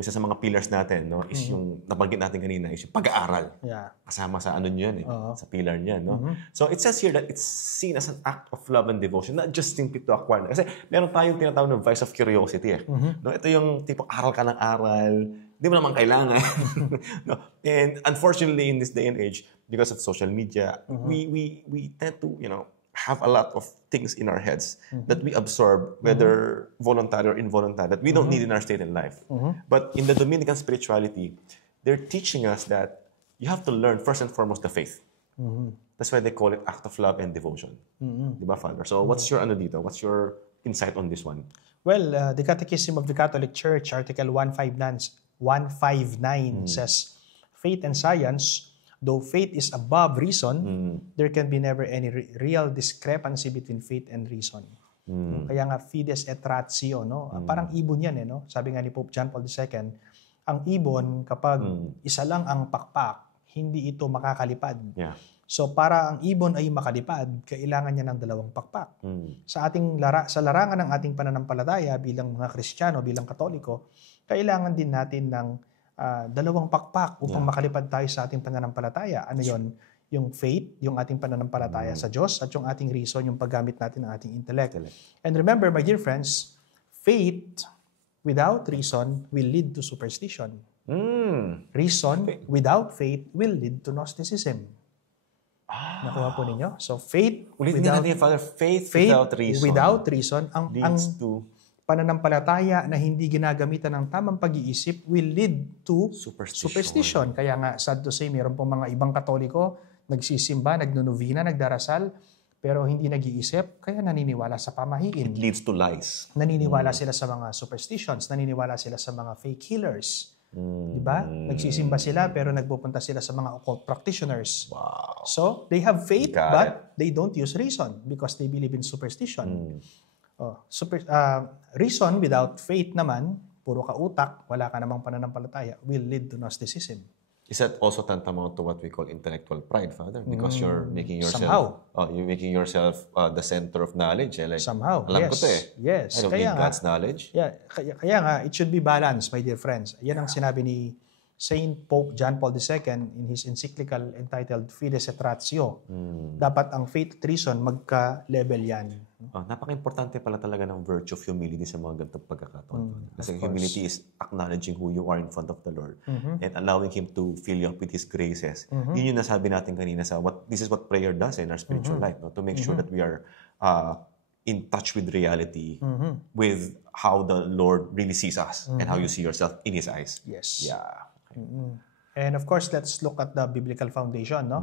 isa sa mga pillars natin, no, is yung nabanggit natin kanina, is yung pag-aaral. Yeah. Kasama sa ano niyan, sa pillar niyan, no? So it says here that it's seen as an act of love and devotion, not just simply to acquire. Kasi meron tayong tinatawag na vice of curiosity. No, ito yung tipong aral ka ng aral, hindi mo naman kailangan. No? And unfortunately, in this day and age, because of social media, we tend to, have a lot of things in our heads that we absorb, whether voluntary or involuntary, that we don't need in our state in life. But in the Dominican spirituality, they're teaching us that you have to learn first and foremost the faith. That's why they call it act of love and devotion. Diba, Father? So what's your dito? What's your insight on this one? Well, the Catechism of the Catholic Church, Article 159 says, faith and science, though faith is above reason, there can be never any real discrepancy between faith and reason. Kaya nga, fides et ratio, no? Parang ibon yan, no? Sabi nga ni Pope John Paul II, ang ibon, kapag isa lang ang pakpak, hindi ito makakalipad. Yeah. So, para ang ibon ay makalipad, kailangan niya ng dalawang pakpak. Sa larangan ng ating pananampalataya bilang mga Kristiyano, bilang Katoliko, kailangan din natin ng dalawang pakpak upang makalipad tayo sa ating pananampalataya. Ano yon? Yung faith, yung ating pananampalataya sa Diyos, at yung ating reason, yung paggamit natin ng ating intellect. And remember, my dear friends, faith without reason will lead to superstition. Reason without faith will lead to Gnosticism. Nakuha po ninyo? So faith without reason leads to pananampalataya na hindi ginagamitan ng tamang pag-iisip will lead to superstition. Kaya nga, sad to say, mayroon pong mga ibang Katoliko, nagsisimba, nagnunovena, nagdarasal, pero hindi nag-iisip, kaya naniniwala sa pamahiin. It leads to lies. Naniniwala sila sa mga superstitions, naniniwala sila sa mga fake healers. Diba? Nagsisimba sila, pero nagpupunta sila sa mga occult practitioners. Wow. So, they have faith, but they don't use reason because they believe in superstition. Reason without faith naman, puro ka utak, wala ka namang pananampalataya, will lead to Gnosticism. Is that also tantamount to what we call intellectual pride, Father? Because you're making yourself the center of knowledge. Like, somehow, alam ko to Yes. I don't need God's knowledge. Yeah, kaya nga, it should be balanced, my dear friends. Yan ang sinabi ni Saint Pope John Paul II in his encyclical entitled Fides et Ratio. Dapat ang faith at reason magka-level yan. Napaka-importante pala talaga ng virtue of humility sa mga ganitong pagkakataon. Kasi humility is acknowledging who you are in front of the Lord and allowing Him to fill you up with His graces. Yun yung nasabi natin kanina sa this is what prayer does in our spiritual life, no? To make sure that we are in touch with reality, with how the Lord really sees us and how you see yourself in His eyes. Yes. Yeah. And of course, let's look at the biblical foundation, no?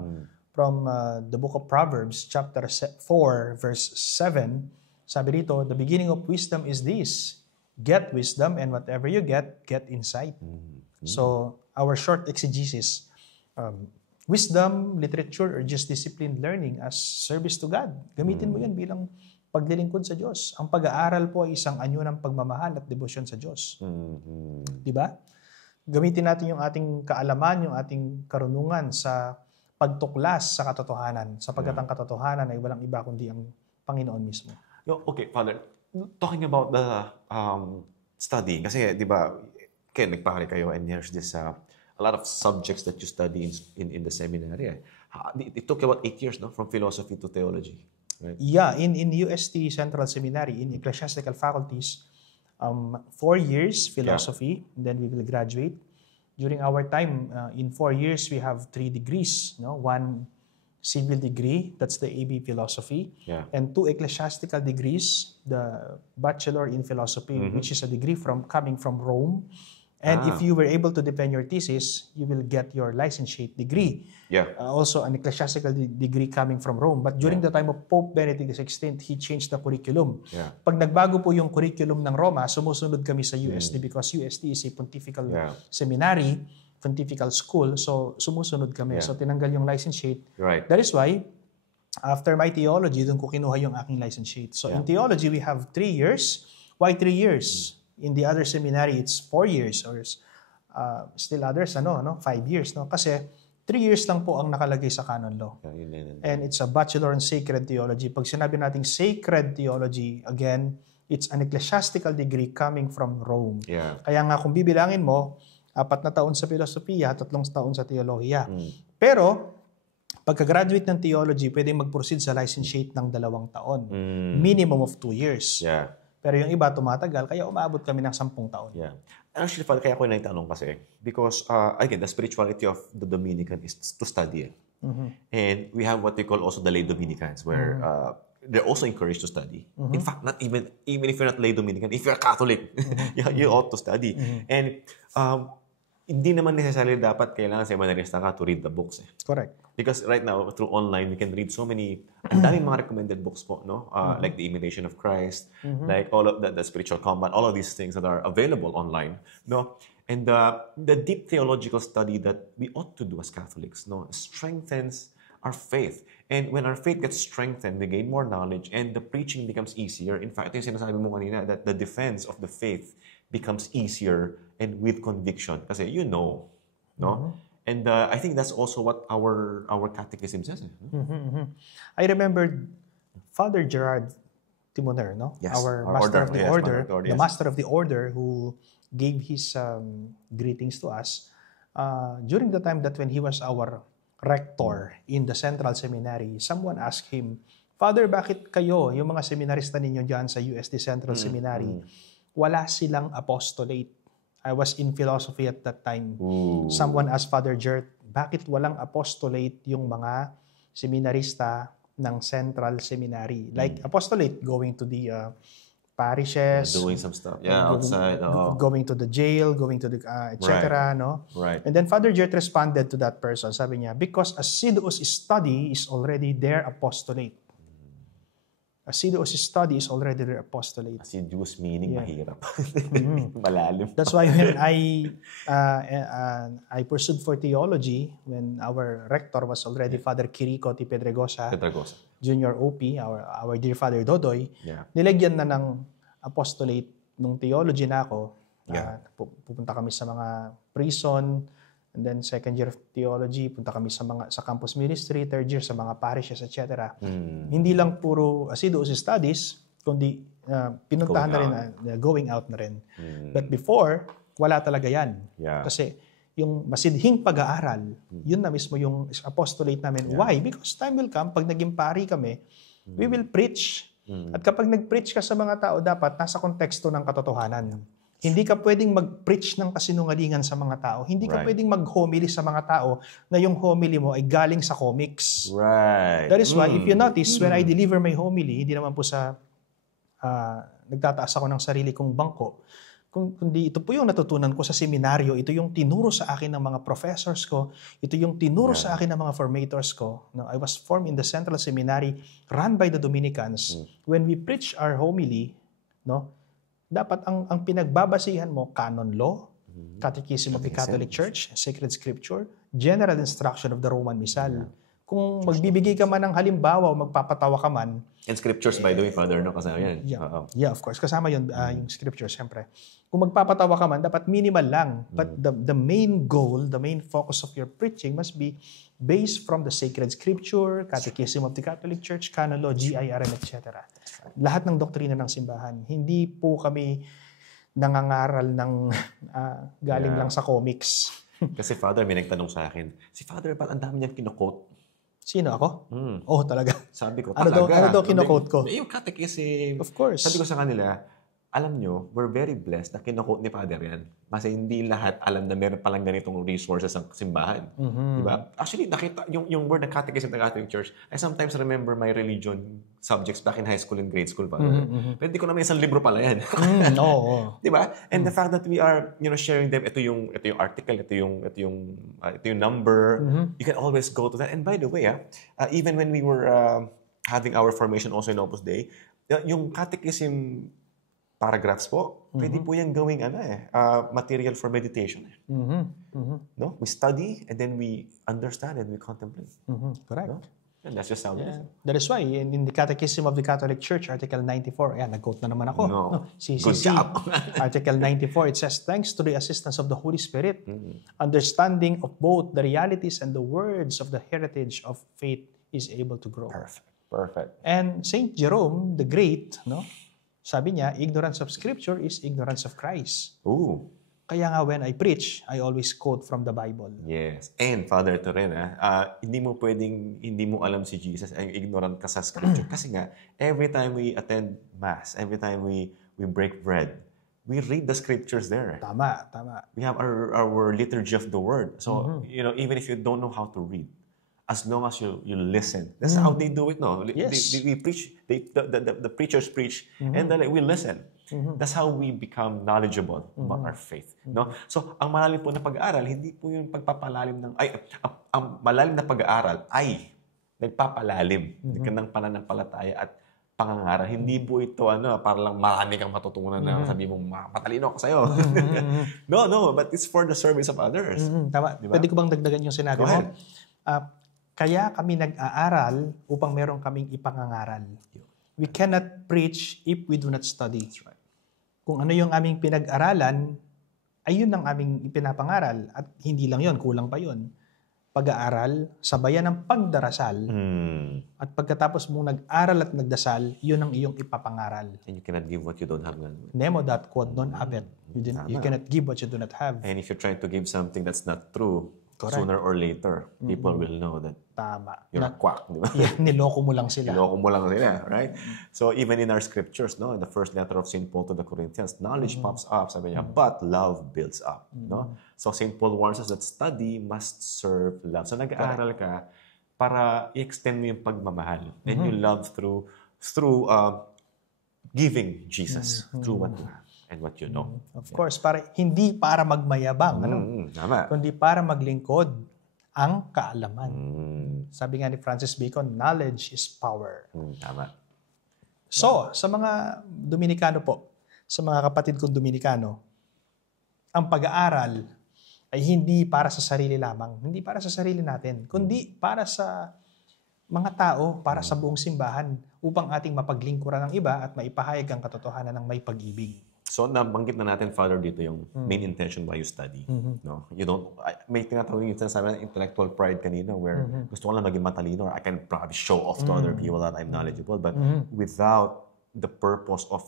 From the book of Proverbs, chapter 4, verse 7, sabi dito, the beginning of wisdom is this, get wisdom, and whatever you get insight. So, our short exegesis, wisdom, literature, or just disciplined learning as service to God. Gamitin mo yan bilang paglilingkod sa Diyos. Ang pag-aaral po ay isang anyo ng pagmamahal at debosyon sa Diyos. Diba? Gamitin natin yung ating kaalaman, yung ating karunungan sa pagtuklas sa katotohanan, sapagkat ang katotohanan ay walang iba kundi ang Panginoon mismo. Okay, Father, talking about the study, kasi di ba, nagpahari kayo and there's this a lot of subjects that you study in the seminary. It took about 8 years, no, from philosophy to theology. Right? Yeah, in UST Central Seminary, in ecclesiastical faculties, 4 years philosophy, then we will graduate. During our time, in 4 years, we have 3 degrees. No? 1 civil degree, that's the AB Philosophy, and 2 ecclesiastical degrees, the Bachelor in Philosophy, which is a degree coming from Rome, And if you were able to defend your thesis, you will get your licentiate degree. Yeah. Also, an ecclesiastical degree coming from Rome. But during the time of Pope Benedict XVI, he changed the curriculum. Yeah. Pag nagbago po yung curriculum ng Roma, sumusunod kami sa UST because UST is a pontifical seminary, pontifical school. So, sumusunod kami. So, tinanggal yung licentiate. Right. That is why, after my theology, doon ko kinuha yung aking licentiate. So, in theology, we have 3 years. Why 3 years? In the other seminary, it's 4 years or still others, 5 years. No? Kasi 3 years lang po ang nakalagay sa canon law. And it's a Bachelor in Sacred Theology. Pag sinabi nating Sacred Theology, again, it's an ecclesiastical degree coming from Rome. Yeah. Kaya nga kung bibilangin mo, 4 na taon sa filosofiya, 3 taon sa teolohiya. Pero, pagka-graduate ng theology, pwedeng mag-proceed sa licentiate ng 2 taon. Minimum of 2 years. Yeah. Pero yung iba tumatagal, kaya umabot kami ng 10 taon. Yeah. Actually, Father, kaya ako nagtanong kasi because, again, the spirituality of the Dominican is to study. And we have what we call also the lay Dominicans where they're also encouraged to study. In fact, not even if you're not lay Dominican, if you're Catholic, you ought to study. And hindi naman necessarily dapat kailangan seminarista ka to read the books. Correct. Because right now, through online, we can read so many, ang daming mga recommended books po, no? Like The Imitation of Christ, like all of the Spiritual Combat, all of these things that are available online, no? And the deep theological study that we ought to do as Catholics, no, strengthens our faith. And when our faith gets strengthened, we gain more knowledge, and the preaching becomes easier. In fact, yung sinasabi mo kanina, that the defense of the faith becomes easier and with conviction. Kasi no? And I think that's also what our catechism says. I remember Father Gerard Timoner, no? Yes. Our master of the order, the yes. master of the order who gave his greetings to us during the time that when he was our rector in the Central Seminary, someone asked him, Father, bakit kayo, yung mga seminarista ninyo dyan sa UST Central Seminary, wala silang apostolate? I was in philosophy at that time. Someone asked Father Gert, bakit walang apostolate yung mga seminarista ng Central Seminary? Like apostolate, going to the parishes, doing some stuff, outside, going to the jail, going to the etc. No? Right. And then Father Gert responded to that person. Sabi niya, because assiduous study is already their apostolate. Assiduous study is already their apostolate. Assiduous meaning mahirap. Malalim. That's why when I pursued for theology, when our rector was already Father Quirico T. Pedregosa, Junior OP, our dear Father Dodoy, nilagyan na ng apostolate nung theology na ako. Pupunta kami sa mga prison, and then second year of theology, punta kami sa campus ministry, third year sa mga parishes, etc. Hindi lang puro assiduous studies, kundi pinuntahan na rin, going out na rin. But before, wala talaga yan. Kasi yung masidhing pag-aaral, yun na mismo yung apostolate namin. Why? Because time will come, pag naging pari kami, we will preach. At kapag nag-preach ka sa mga tao, dapat nasa konteksto ng katotohanan. Hindi ka pwedeng mag-preach ng kasinungalingan sa mga tao. Hindi ka pwedeng mag-homily sa mga tao na yung homily mo ay galing sa comics. Right. That is why, if you notice, when I deliver my homily, hindi naman po sa nagtataas ako ng sarili kong bangko, kundi ito po yung natutunan ko sa seminaryo, ito yung tinuro sa akin ng mga professors ko, ito yung tinuro sa akin ng mga formators ko. No, I was formed in the Central Seminary run by the Dominicans. When we preach our homily, no, dapat ang pinagbabasihan mo, canon law, Catechism of the Catholic Church, Sacred Scripture, General Instruction of the Roman Missal. Kung magbibigay ka man ng halimbawa o magpapatawa ka man. And scriptures, by the way, Father, no? Kasama yan. Yeah, of course. Kasama yun, yung scripture, siyempre. Kung magpapatawa ka man, dapat minimal lang. But the main goal, the main focus of your preaching must be based from the Sacred Scripture, Catechism of the Catholic Church, Canon Law, GIRM, etc. Lahat ng doktrina ng simbahan. Hindi po kami nangangaral ng galing lang sa comics. Kasi Father, may nagtanong sa akin, si Father, ba't ang dami niyang kinokot? Sino ako? Oh, talaga. Sabi ko, ano talaga. daw kinokot ko? Yung catechism. Of course. Sabi ko sa kanila, alam nyo, we're very blessed na kinukot ni Father yan. Kasi hindi lahat alam na meron palang ganitong resources ang simbahan. Di ba? Actually, nakita, yung word na catechism ng Catholic Church, I sometimes remember my religion subjects back in high school and grade school. Pero hindi ko naman isang libro pala yan. Di ba? And the fact that we are, sharing them, ito yung article, ito yung number, you can always go to that. And by the way, even when we were having our formation also in Opus Dei, yung catechism paragraphs po, pwede po yung gawing material for meditation. No? We study and then we understand and we contemplate. Correct. No? And that's just how it is. That is why in the Catechism of the Catholic Church, Article 94, nag-quote na naman ako. No. CCC, Good job. Article 94, it says, thanks to the assistance of the Holy Spirit, understanding of both the realities and the words of the heritage of faith is able to grow. Perfect. And Saint Jerome the Great, sabi niya, ignorance of Scripture is ignorance of Christ. Ooh. Kaya nga when I preach, I always quote from the Bible. Yes. And Father, ito rin, hindi mo alam si Jesus, ay ignorant ka sa Scripture. Kasi nga, every time we attend Mass, every time we break bread, we read the Scriptures there. Tama. We have our liturgy of the Word. So, even if you don't know how to read, as long as you listen. That's how they do it, no? Yes. We preach, the preachers preach, and then we listen. That's how we become knowledgeable about our faith. No? So, ang malalim po na pag-aaral, hindi po yung pagpapalalim ang malalim na pag-aaral ay nagpapalalim ng pananampalataya at pangangaral. Hindi po ito, para lang marami kang matutunan na sabi mong matalino ako sa'yo. No, but it's for the service of others. Tama. Diba? Pwede ko bang dagdagan yung sinabi mo? Kaya kami nag-aaral upang meron kaming ipangangaral. We cannot preach if we do not study. That's right. Kung ano yung aming pinag-aralan, ay yun ang aming ipinapangaral. At hindi lang yun, kulang pa yun. Pag-aaral, sabayan ng pagdarasal. At pagkatapos mong nag-aral at nagdasal, yun ang iyong ipapangaral. And you cannot give what you don't have. Nemo dat quod non habet. You cannot give what you do not have. And if you're trying to give something that's not true, correct, sooner or later, people will know that you're a quack. Di ba? Niloko mo lang sila. Niloko mo lang sila, right? So even in our scriptures, in the first letter of St. Paul to the Corinthians, knowledge pops up, sabi niya, but love builds up. No? So St. Paul warns us that study must serve love. So nag-aaral ka para i-extend mo yung pagmamahal. And you love through giving Jesus, through what you have and what you know. Of course, hindi para magmayabang, kundi para maglingkod ang kaalaman. Sabi nga ni Francis Bacon, knowledge is power. Tama. So, sa mga Dominikano po, sa mga kapatid kong Dominikano, ang pag-aaral ay hindi para sa sarili lamang, hindi para sa sarili natin, kundi para sa mga tao, para sa buong simbahan, upang ating mapaglingkuran ng iba at maipahayag ang katotohanan ng may pag-ibig. So, nabanggit na natin, Father, dito yung main intention why you study. No? You don't, may tinatawag yung sinasabi ng intellectual pride kanina where gusto ko lang maging matalino or I can probably show off to other people that I'm knowledgeable, but without the purpose of,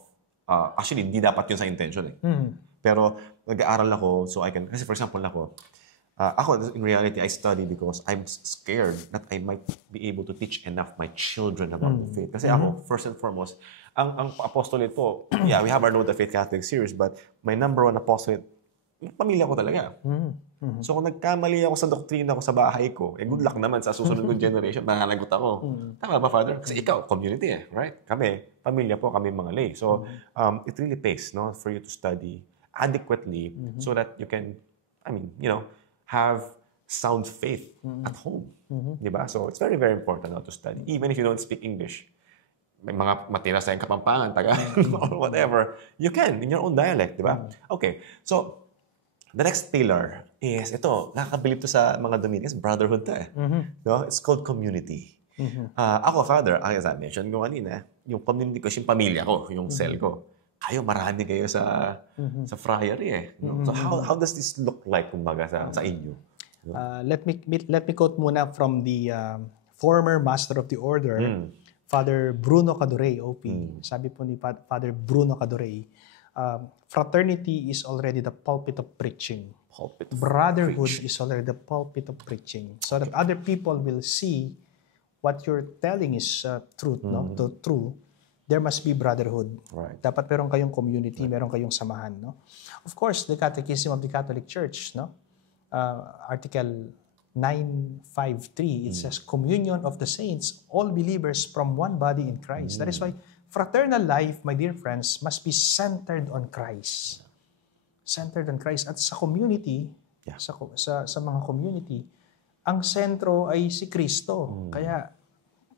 actually, hindi dapat yun sa intention. Pero, nag-aaral ako so I can, kasi for example ako, in reality, I study because I'm scared that I might be able to teach enough my children about the faith. Kasi ako, first and foremost, ang apostolate po, we have our Know the Faith Catholic series, but my number one apostolate, yung pamilya ko talaga. So kung nagkamali ako sa doktrina ko sa bahay ko, good luck naman sa susunod ng generation, mananagot ako. Tama ba, Father? Kasi ikaw, community right? Kami, pamilya po, kami mga lay. So it really pays, for you to study adequately so that you can, have sound faith at home. Diba? So it's very, very important to study. Even if you don't speak English, may mga matira sa Kapampangan, or whatever, you can in your own dialect, di ba? Okay. So, the next pillar is, ito, nakakabilib to sa mga Dominicans, brotherhood to No? It's called community. Ako, Father, as I mentioned ko kanina, yung community ko, yung pamilya ko, yung cell ko. Kayo, marami kayo sa friary No? So, how does this look like, kumbaga, sa inyo? Let me quote muna from the former master of the order, Father Bruno Cadorey, OP. Sabi po ni Father Bruno Cadorey, fraternity is already the pulpit of preaching. Brotherhood is already the pulpit of preaching. So that other people will see what you're telling is truth, true. there must be brotherhood. Right. Dapat meron kayong community, meron kayong samahan, no? Of course, the Catechism of the Catholic Church, no? Article 953, it says, communion of the saints, all believers from one body in Christ. That is why fraternal life, my dear friends, must be centered on Christ. Centered on Christ. At sa community, sa mga community, ang sentro ay si Kristo. Kaya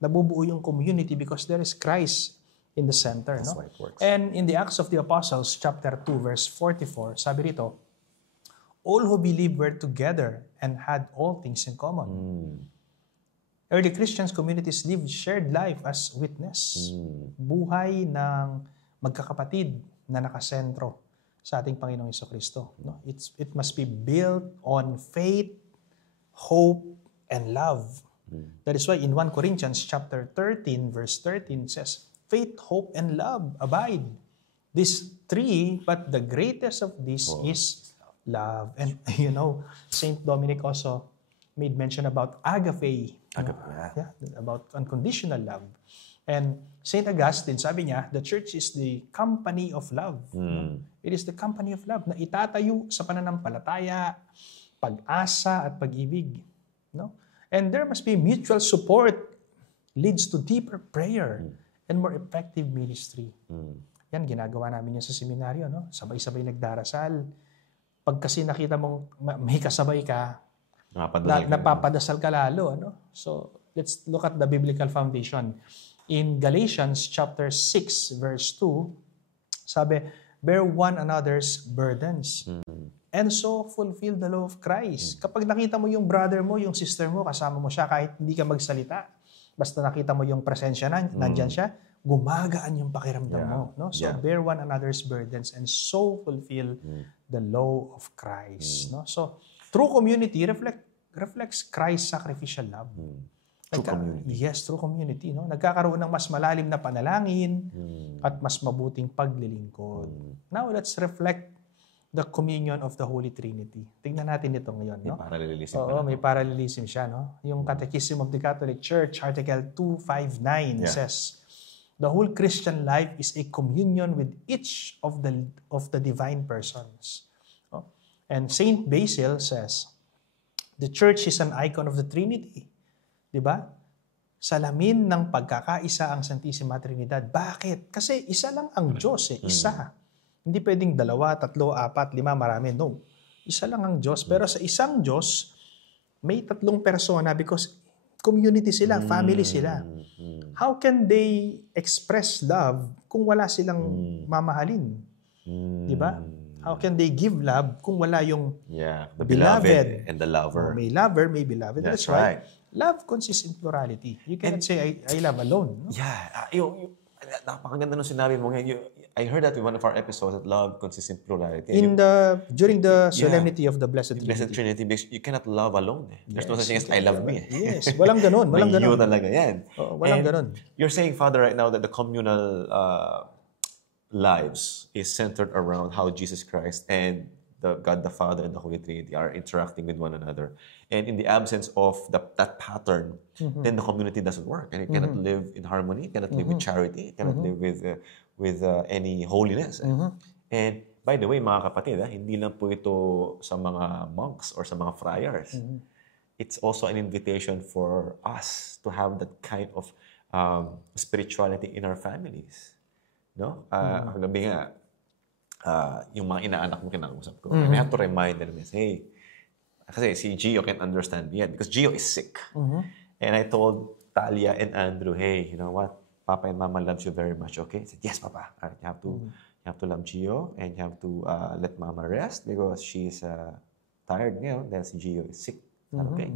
nabubuo yung community because there is Christ in the center. That's no? why it works. And in the Acts of the Apostles, chapter 2, verse 44, sabi rito, all who believed were together and had all things in common. Early Christians communities lived shared life as witness. Buhay ng magkakapatid na nakasentro sa ating Panginoong Jesucristo. No? It must be built on faith, hope, and love. That is why in 1 Corinthians chapter 13, verse 13 says, faith, hope, and love abide. These three, but the greatest of these is love. And you know, Saint Dominic also made mention about agape. About unconditional love. And Saint Augustine, sabi niya, the church is the company of love. No? It is the company of love na itatayo sa pananampalataya, pag-asa, at pag-ibig. No? And there must be mutual support, leads to deeper prayer and more effective ministry. Yan, ginagawa namin yan sa seminaryo. No? Sabay-sabay nagdarasal. Pag kasi nakita mong may kasabay ka, napapadasal ka lalo. Ano? So, let's look at the biblical foundation. In Galatians chapter 6, verse 2, sabi, bear one another's burdens. And so, fulfill the law of Christ. Kapag nakita mo yung brother mo, yung sister mo, kasama mo siya kahit hindi ka magsalita, basta nakita mo yung presensya nandyan siya, gumagaan yung pakiramdam mo. No? So, bear one another's burdens and so fulfill the law of Christ. No? So, true community reflects Christ's sacrificial love. True community. Yes, true community. No? Nagkakaroon ng mas malalim na panalangin at mas mabuting paglilingkod. Now, let's reflect the communion of the Holy Trinity. Tingnan natin ito ngayon. No? May parallelism. Oo, may parallelism siya. No? Yung Catechism of the Catholic Church, Article 259 says, the whole Christian life is a communion with each of the divine persons. Oh. And Saint Basil says, the Church is an icon of the Trinity. Diba? Salamin ng pagkakaisa ang Santissima Trinidad. Bakit? Kasi isa lang ang Diyos. Isa. Hindi pwedeng 2, 3, 4, 5, marami. No. Isa lang ang Diyos. Pero sa isang Diyos, may 3 persona because community sila, family sila. How can they express love kung wala silang mamahalin? Diba? How can they give love kung wala yung the beloved and the lover? May lover, may beloved. That's right. Love consists in plurality. You cannot say, I love alone. No? Napakaganda nung sinabi mo ngayon. I heard that in one of our episodes that love consists in plurality. During the solemnity of the Blessed Trinity. Blessed Trinity, because you cannot love alone. There's no such thing as I love me. Yes, walang ganun. Walang ganun. You talaga yan. Walang ganun. You're saying, Father, right now that the communal lives is centered around how Jesus Christ and God the Father and the Holy Trinity are interacting with one another. And in the absence of that pattern, then the community doesn't work. And it cannot live in harmony, it cannot live with charity, it cannot live with any holiness. And by the way, mga kapatid, hindi lang po ito sa mga monks or sa mga friars. It's also an invitation for us to have that kind of spirituality in our families. No? Kagabi nga, yung mga inaanak mo kinakausap ko. I have to remind them, hey, kasi si Gio can't understand me yet because Gio is sick. And I told Talia and Andrew, hey, you know what? Papa and Mama loves you very much, okay? I said, yes, Papa. All right, you have to love Gio and you have to let Mama rest because she's tired ngayon dahil si Gio is sick. Okay?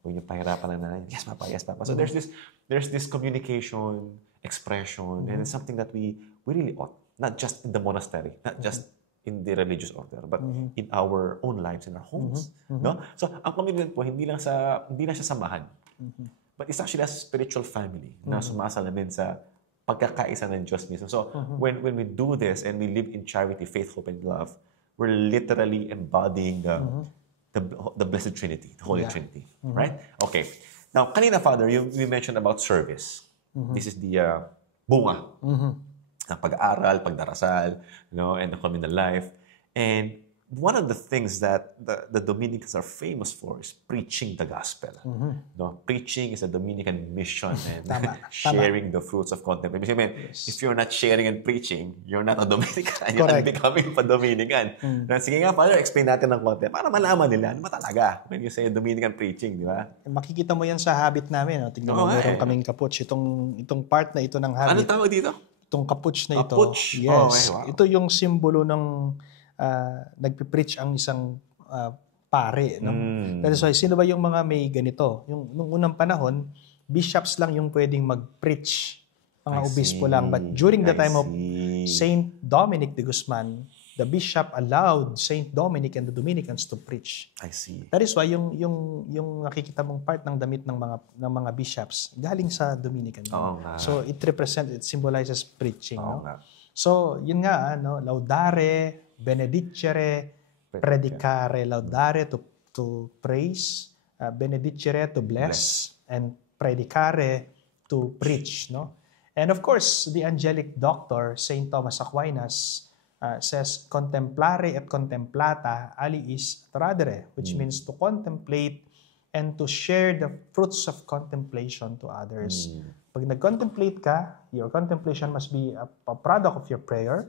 Huwag niyo pahirapan na nanay. Yes, Papa. Yes, Papa. So there's this communication, expression, and it's something that we really ought. Not just in the monastery, not just in the religious order, but in our own lives, in our homes. No? So, ang community po, hindi lang siya samahan. But it's actually a spiritual family na sumasalamin sa pagkakaisa ng Diyos mismo. So, when we do this and we live in charity, faith, hope, and love, we're literally embodying the Blessed Trinity, the Holy Trinity. Right? Okay. Now, kanina, Father, you mentioned about service. This is the bunga ng pag-aaral, pagdarasal, and the communal life. And one of the things that the Dominicans are famous for is preaching the gospel. Preaching is a Dominican mission and sharing the fruits of contemplation. I mean, if you're not sharing and preaching, you're not a Dominican. You're not becoming a Dominican. Sige nga, Father, explain natin ng konti para malaman nila ano ba talaga when you say Dominican preaching, di ba? Makikita mo yan sa habit namin. No? Tingnan mo, meron kaming kaputs. Itong part na ito ng habit. Ano tawag dito? Itong kaputs na ito. Kaputs? Yes. Wow. Ito yung simbolo ng nagpipreach ang isang pare. No? That is why, sino ba yung mga may ganito? Nung unang panahon, bishops lang yung pwedeng mag-preach. Mga obispo lang. But during the time of Saint Dominic de Guzman, the bishop allowed Saint Dominic and the Dominicans to preach. I see. That is why yung nakikita mong part ng damit ng mga bishops galing sa Dominican. So it symbolizes preaching. No? So yun nga, laudare, benedicere, predicare, laudare to praise, benedicere to bless, and predicare to preach. No? And of course, the angelic doctor, Saint Thomas Aquinas, says, contemplare et contemplata aliis tradere, which means to contemplate and to share the fruits of contemplation to others. Pag nag-contemplate ka, your contemplation must be a product of your prayer,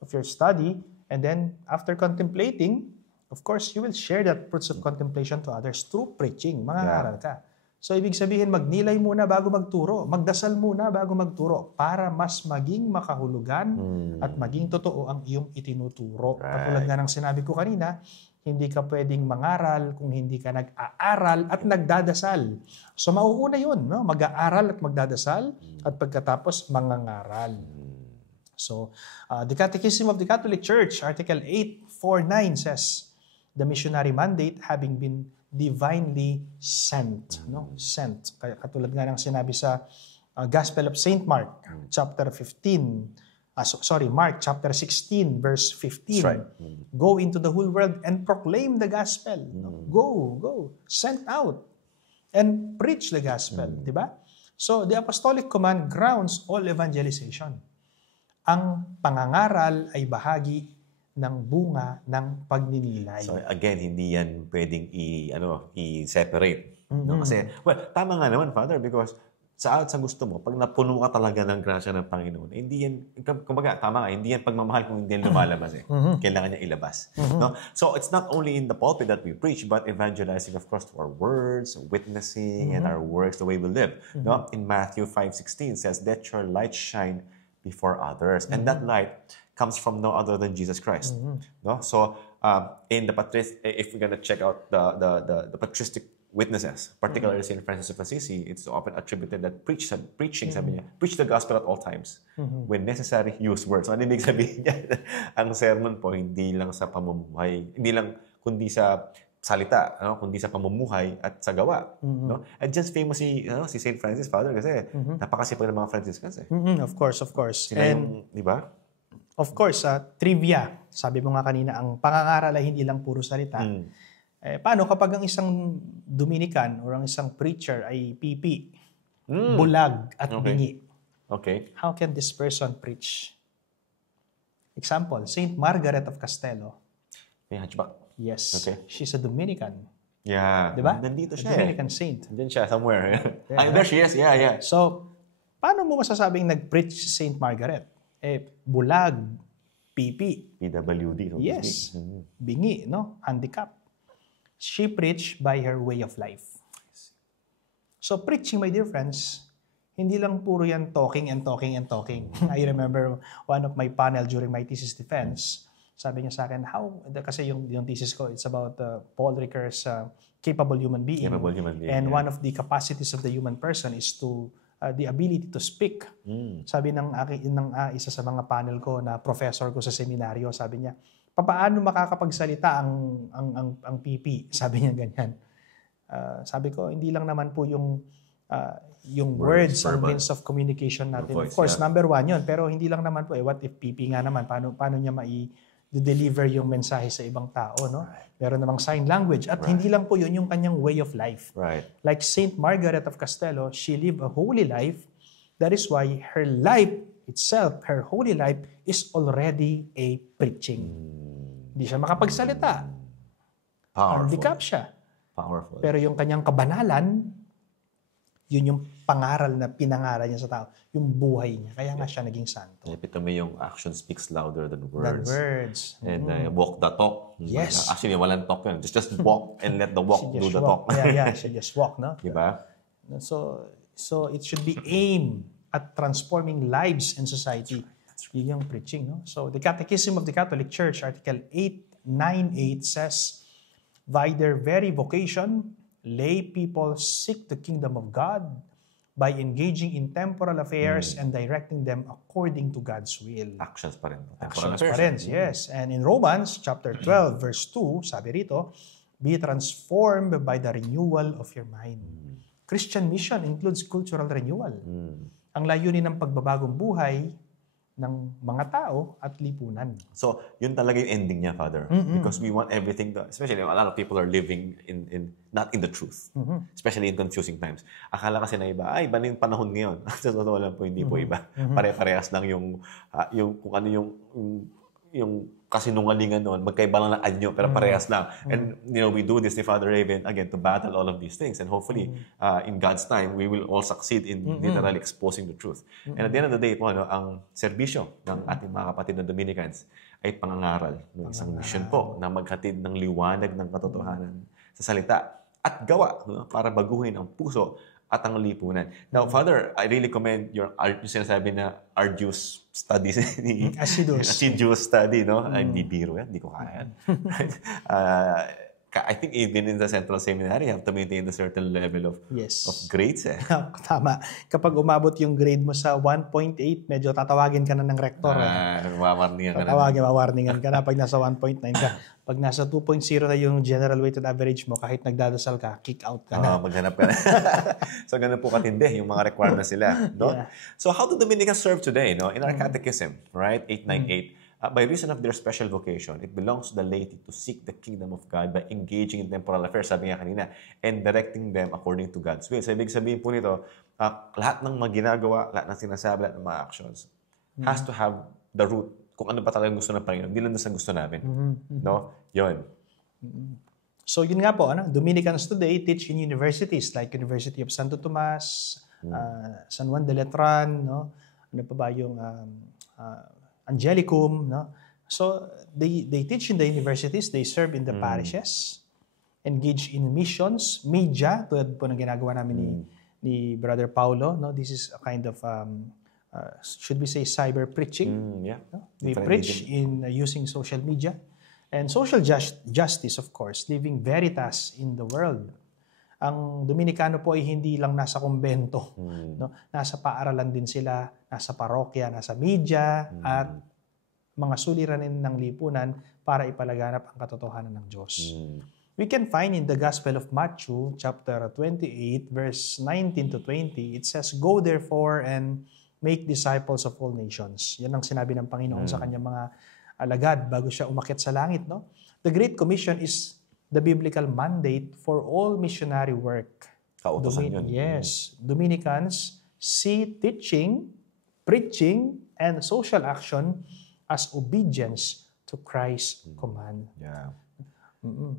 of your study, and then after contemplating, of course, you will share that fruits of contemplation to others through preaching. Mangangaral ka. So, ibig sabihin, magnilay muna bago magturo. Magdasal muna bago magturo para mas maging makahulugan at maging totoo ang iyong itinuturo. Katulad nga ng sinabi ko kanina, hindi ka pwedeng mangaral kung hindi ka nag-aaral at nagdadasal. So, mauuna yun. No? Mag-aaral at magdadasal at pagkatapos mangangaral. So, the Catechism of the Catholic Church, Article 849 says, the missionary mandate having been divinely sent. No? Sent. Katulad nga ng sinabi sa Gospel of St. Mark, chapter 15. Mark chapter 16, verse 15. Right. Go into the whole world and proclaim the gospel. Go. Sent out. And preach the gospel. Diba? So, the apostolic command grounds all evangelization. Ang pangangaral ay bahagi ng bunga ng pagninilay. So again, hindi yan pwedeng i-separate. No? Kasi, tama nga naman, Father, because sa gusto mo, pag napuno ka talaga ng grasya ng Panginoon, hindi yan, kumbaga, tama nga, hindi yan pagmamahal kung hindi yan lumalabas eh. Kailangan niya ilabas. No? So it's not only in the pulpit that we preach, but evangelizing, of course, to our words, witnessing, and our works, the way we live. No? In Matthew 5:16 says, let your light shine before others. And that light comes from no other than Jesus Christ. No? So, in the if we're gonna check out the patristic witnesses, particularly St. Francis of Assisi, it's often attributed that preaching, sabi niya, preach the gospel at all times. When necessary, use words. So, ano ibig sabihin niya? Ang sermon po, hindi lang sa pamumuhay, kundi sa salita, kundi sa pamumuhay at sa gawa. No? And just famously, si St. Francis, Father, kasi napakasipag ng mga Franciscans eh. Of course. Sila yung, di ba? Of course, trivia. Sabi mo nga kanina, ang pangangaral ay hindi lang puro salita. Paano kapag ang isang Dominican or ang isang preacher ay pipi, bulag at bingi? Okay. How can this person preach? Example, Saint Margaret of Castello. May hatchback. Yes. Okay. She's a Dominican. Yeah. Diba? Nandito siya. Dominican saint. Nandun siya, somewhere. There she is. Yeah. So, paano mo masasabing nag-preach si Saint Margaret? Bulag, pipi. PWD. Yes. Bingi, no? Handicap. She preached by her way of life. So, preaching, my dear friends, hindi lang puro yan talking and talking and talking. I remember one of my panel during my thesis defense. Sabi niya sa akin, kasi yung thesis ko, it's about Paul Ricoeur's capable human being. And one of the capacities of the human person is the ability to speak. Sabi ng isa sa mga panel ko na professor ko sa seminaryo, sabi niya, paano makakapagsalita ang PP? Sabi niya ganyan. Sabi ko, hindi lang naman po yung words ang means of communication natin. Voice, of course, number one yun. Pero hindi lang naman po, what if PP nga naman? Paano niya deliver yung mensahe sa ibang tao, no? Meron namang sign language. At hindi lang po yun yung kanyang way of life. Right. Like Saint Margaret of Castello, she lived a holy life That is why her life itself, her holy life, is already a preaching. Hindi siya makapagsalita. Handicap siya. Powerful. Pero yung kanyang kabanalan, yun yung pangaral na pinangaral niya sa tao. Yung buhay niya. Kaya nga siya naging santo. Epitome yung action speaks louder than Than words. words. And walk the talk. Yes. Actually, walang talk yun. Just walk and let the walk do the talk. Yeah, she just walk, no? Diba? So it should be aimed at transforming lives and society. Yun yung preaching, no? So the Catechism of the Catholic Church, Article 898 says, by their very vocation, lay people seek the kingdom of God by engaging in temporal affairs and directing them according to God's will. Actions pa rin. Actions pa rin, yes. And in Romans chapter 12, verse 2, sabi rito, be transformed by the renewal of your mind. Christian mission includes cultural renewal. Ang layunin ng pagbabagong buhay ng mga tao at lipunan. So, yun talaga yung ending niya, Father. Because we want everything to, especially a lot of people are living in not in the truth. Especially in confusing times. Akala kasi na iba, iba na yung panahon ngayon. Sa totoo lang po, hindi po iba. Pare-parehas lang yung kung ano yung kasinungalingan noon, magkaiba lang ng anyo, pero parehas lang. And, we do this ni Father Raven, again, to battle all of these things. And hopefully, in God's time, we will all succeed in literally exposing the truth. And at the end of the day po, ang serbisyo ng ating mga kapatid na Dominicans ay pangangaral ng isang mission po na maghatid ng liwanag ng katotohanan sa salita at gawa para baguhin ang puso at ang lipunan. Now, Father, I really commend yung sinasabi na arduous studies ni assiduous study, no? Hindi biro yan, hindi ko kaya. I think even in the Central Seminary, you have to maintain a certain level of grades. Tama. Kapag umabot yung grade mo sa 1.8, medyo tatawagin ka na ng rektor. Mawarningan ka na pag nasa 1.9 ka. Pag nasa 2.0 na yung general weighted average mo, kahit nagdadasal ka, kick out ka na. Maghanap ka na. So, ganun po katindi yung mga requirements nila. No? Yeah. So, how do Dominicans serve today? No? In our catechism, right? 898, by reason of their special vocation, it belongs to the laity to seek the kingdom of God by engaging in temporal affairs, sabi nga kanina, and directing them according to God's will. So, ibig sabihin po nito, lahat ng mga ginagawa, lahat ng sinasabi, lahat ng mga actions, has to have the root kung ano ba talagang gusto ng Panginoon, hindi lang sa gusto namin. No? Yun. So, yun nga po, Dominicans today teach in universities like University of Santo Tomas, San Juan de Letran, no? Ano pa ba yung Angelicum, no? So, they teach in the universities, they serve in the parishes, engage in missions, media, tulad po ng ginagawa namin ni Brother Paulo, no? This is a kind of, should we say, cyber preaching? No? They preach in using social media. And social justice, of course, living veritas in the world. Ang Dominicano po ay hindi lang nasa kumbento. No? Nasa paaralan din sila, nasa parokya, nasa media, at mga suliranin ng lipunan para ipalaganap ang katotohanan ng Diyos. We can find in the Gospel of Matthew, chapter 28, verse 19 to 20, it says, "Go therefore and make disciples of all nations." Yan ang sinabi ng Panginoon sa kanyang mga alagad bago siya umakyat sa langit. No? The Great Commission is the biblical mandate for all missionary work. Kautosan yun. Yes. Dominicans see teaching, preaching, and social action as obedience to Christ's command. Yeah.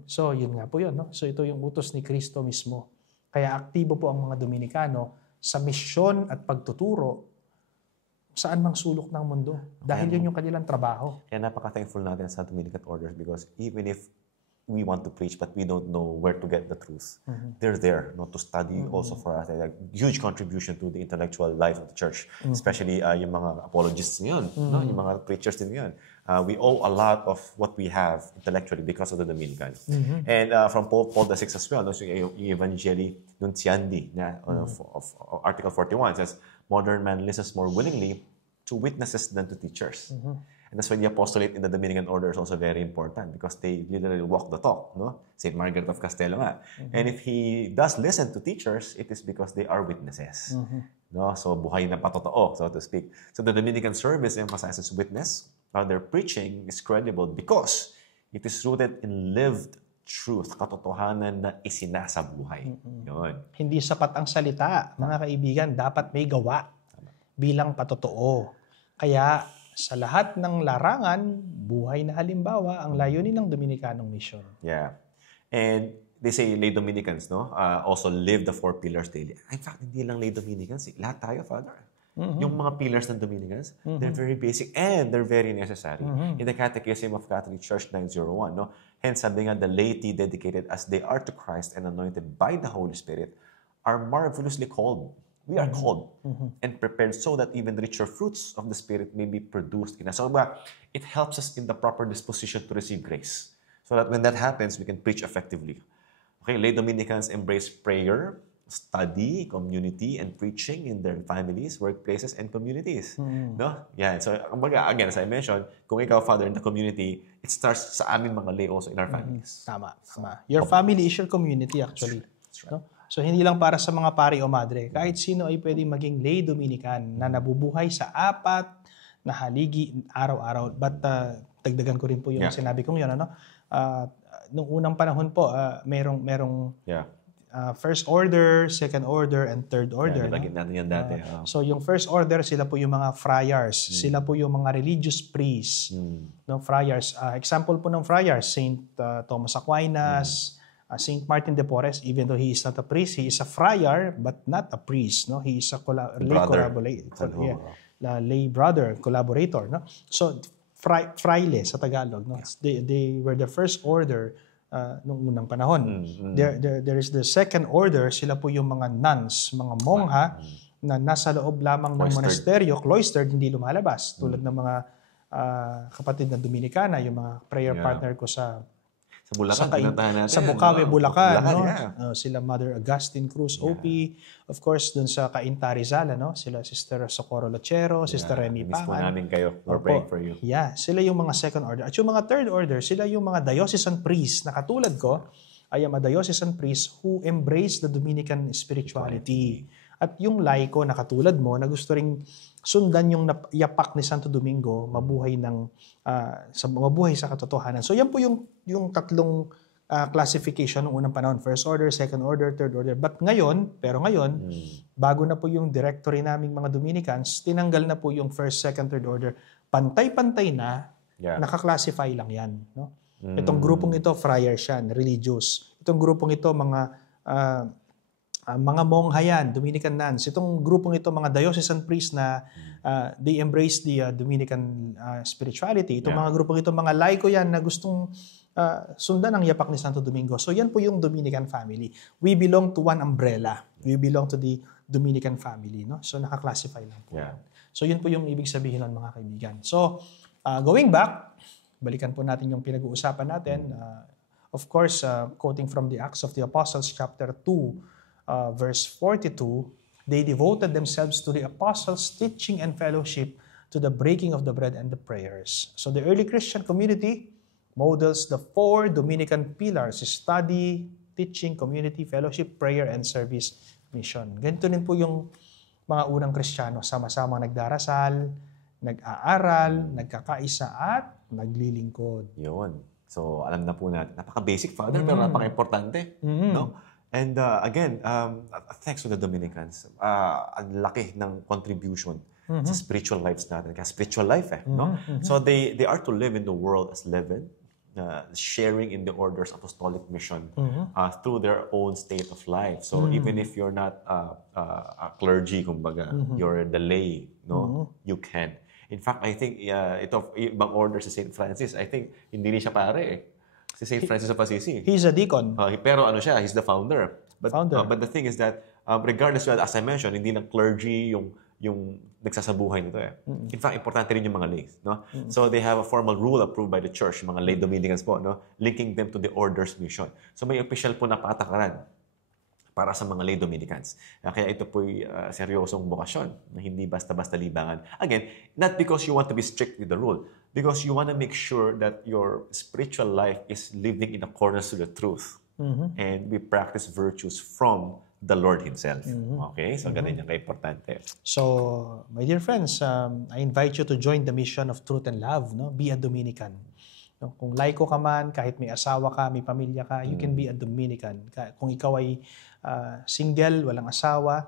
So, yun nga po yun. No? So, ito yung utos ni Kristo mismo. Kaya aktibo po ang mga Dominicano sa misyon at pagtuturo saan mang sulok ng mundo. Dahil yun yung kanilang trabaho. Kaya napaka-thankful natin sa Dominican orders because even if we want to preach but we don't know where to get the truth, they're there to study also for us. A huge contribution to the intellectual life of the church, especially yung mga apologists ngayon, no? Yung mga preachers din ngayon. We owe a lot of what we have intellectually because of the Dominican. And from Pope Paul VI as well, so yung Evangelii Nuntiandi of Article 41 says, "Modern man listens more willingly to witnesses than to teachers." And that's why the apostolate in the Dominican order is also very important because they literally walk the talk, no? St. Margaret of Castelo nga. And if he does listen to teachers, it is because they are witnesses. No? So, buhay na patotoo, so to speak. So, the Dominican service emphasizes witness. Their preaching is credible because it is rooted in lived truth, katotohanan na isinasabuhay. Yun. Hindi sapat ang salita, mga kaibigan, dapat may gawa. bilang patotoo. Kaya sa lahat ng larangan, buhay na halimbawa ang layunin ng Dominicanong mission. Yeah. And they say lay Dominicans, no? Also live the 4 pillars daily. In fact, hindi lang lay Dominicans. Lahat tayo, Father. Yung mga pillars ng Dominicans, they're very basic and they're very necessary. In the Catechism of Catholic Church 901, no? Hence, sabi nga, the laity dedicated as they are to Christ and anointed by the Holy Spirit are marvelously called. We are called and prepared so that even richer fruits of the Spirit may be produced in us. So, it helps us in the proper disposition to receive grace. So that when that happens, we can preach effectively. Okay, lay Dominicans embrace prayer, study, community, and preaching in their families, workplaces, and communities. No? Yeah. So, again, as I mentioned, kung ikaw, Father, in the community, it starts sa amin mga lay also in our families. Tama. Your family is your community actually. That's right. No? So, hindi lang para sa mga pari o madre. Kahit sino ay pwedeng maging lay Dominican na nabubuhay sa 4 na haligi araw-araw. But dagdagan ko rin po yung sinabi kong yun. Ano? Nung unang panahon po, merong first order, second order, and third order. Nabagin natin yan dati. So yung first order, sila po yung mga friars. Sila po yung mga religious priests. No, friars. Example po ng friars, Saint Thomas Aquinas, Saint Martin de Porres, even though he is not a priest, he is a friar, but not a priest. No? He is a lay brother, collaborator. No? So, fraile sa Tagalog. No? They were the first order nung unang panahon. There is the second order, sila po yung mga nuns, mga mongha na nasa loob lamang ng monasteryo, cloistered, hindi lumalabas. Tulad ng mga kapatid na Dominicana, yung mga prayer partner ko sa Bulacan, pinuntahan natin. Sa Bukawi, Bulacan. No? Yeah. Sila Mother Augustine Cruz, OP. Of course, dun sa Cainta Rizal, no? Sila Sister Socorro Lachero, Sister Remy Miss po Pangan. namin kayo. We're praying for you. Yeah, sila yung mga second order. At yung mga third order, sila yung mga diocesan priests na katulad ko, I am a diocesan priest who embrace the Dominican spirituality. At yung laiko na katulad mo, na gusto ring sundan yung yapak ni Santo Domingo, mabuhay sa katotohanan. So yan po yung tatlong classification ng unang panahon. First order, second order, third order. But ngayon, bago na po yung directory naming mga Dominicans, tinanggal na po yung first, second, third order. Pantay-pantay na, naka-classify lang yan. No? Itong grupong ito, friars yan, religious. Itong grupong ito, mga mongha yan, Dominican nuns. Itong grupong ito, mga diocesan priests na they embrace the Dominican spirituality. Itong mga grupong ito, mga laiko yan na gustong sundan ang yapak ni Santo Domingo. So yan po yung Dominican family. We belong to one umbrella. We belong to the Dominican family. No? So naka-classify lang po. So yun po yung ibig sabihin ng mga kaibigan. So going back, balikan po natin yung pinag-uusapan natin. Of course, quoting from the Acts of the Apostles, chapter 2, verse 42, they devoted themselves to the apostles' teaching and fellowship, to the breaking of the bread and the prayers. So the early Christian community models the 4 Dominican pillars: study, teaching, community, fellowship, prayer, and service mission. Ganito din po yung mga unang Kristiyano, sama-sama nagdarasal, nag-aaral, nagkakaisa, at naglilingkod. Yun. So, alam na po natin. Napaka-basic, Father, pero napaka-importante. No? And again, thanks to the Dominicans, ang laki ng contribution sa spiritual lives natin. Kaya spiritual life, no? So they are to live in the world as leaven, sharing in the order's apostolic mission through their own state of life. So even if you're not a clergy, kumbaga, you're the lay, no? You can. In fact, I think ito ibang order si St. Francis, I think hindi rin siya pare Si St. Francis of Assisi. He's a deacon. Pero he's the founder. But the thing is that, regardless, as I mentioned, hindi lang clergy yung nagsasabuhay nito . In fact, importante rin yung mga lays. No? So they have a formal rule approved by the church, mga lay Dominicans po, no? Linking them to the order's mission. So may official po na patakaran para sa mga lay Dominicans. Kaya ito po'y seryosong bokasyon na hindi basta-basta libangan. Again, not because you want to be strict with the rule, because you want to make sure that your spiritual life is living in accordance to the truth. And we practice virtues from the Lord Himself. Okay? So, ganun yung ka-importante. So, my dear friends, I invite you to join the mission of truth and love. No? Be a Dominican. No? Kung laiko ka man, kahit may asawa ka, may pamilya ka, you can be a Dominican. Kung ikaw ay single, walang asawa,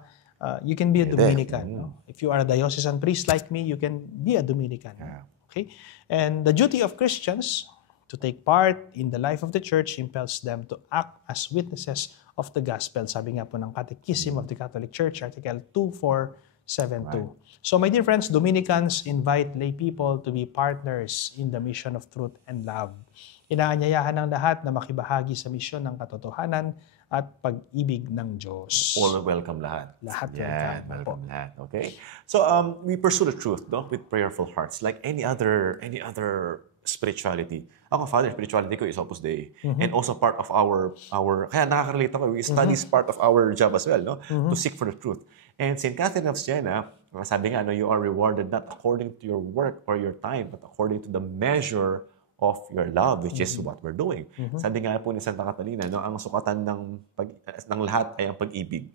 you can be a Dominican. No? If you are a diocesan priest like me, you can be a Dominican. Yeah. Okay? And the duty of Christians to take part in the life of the church impels them to act as witnesses of the gospel. Sabi nga po ng Catechism of the Catholic Church, Article 2472. So my dear friends, Dominicans invite lay people to be partners in the mission of truth and love. Inaanyayahan ng lahat na makibahagi sa misyon ng katotohanan at pag-ibig ng Diyos. All welcome lahat. Lahat Yeah, welcome. welcome lahat. Okay? So we pursue the truth, no, with prayerful hearts, like any other spirituality. Ako, Father, spirituality ko is Opus Dei. And also part of our kaya nakaka-relate ako, study is part of our job as well, no? To seek for the truth. And St. Catherine of Siena, sabi nga, no, you are rewarded not according to your work or your time, but according to the measure of your love, which is what we're doing. Sabi nga po ni Santa Catalina, no, ang sukatan ng lahat ay ang pag-ibig.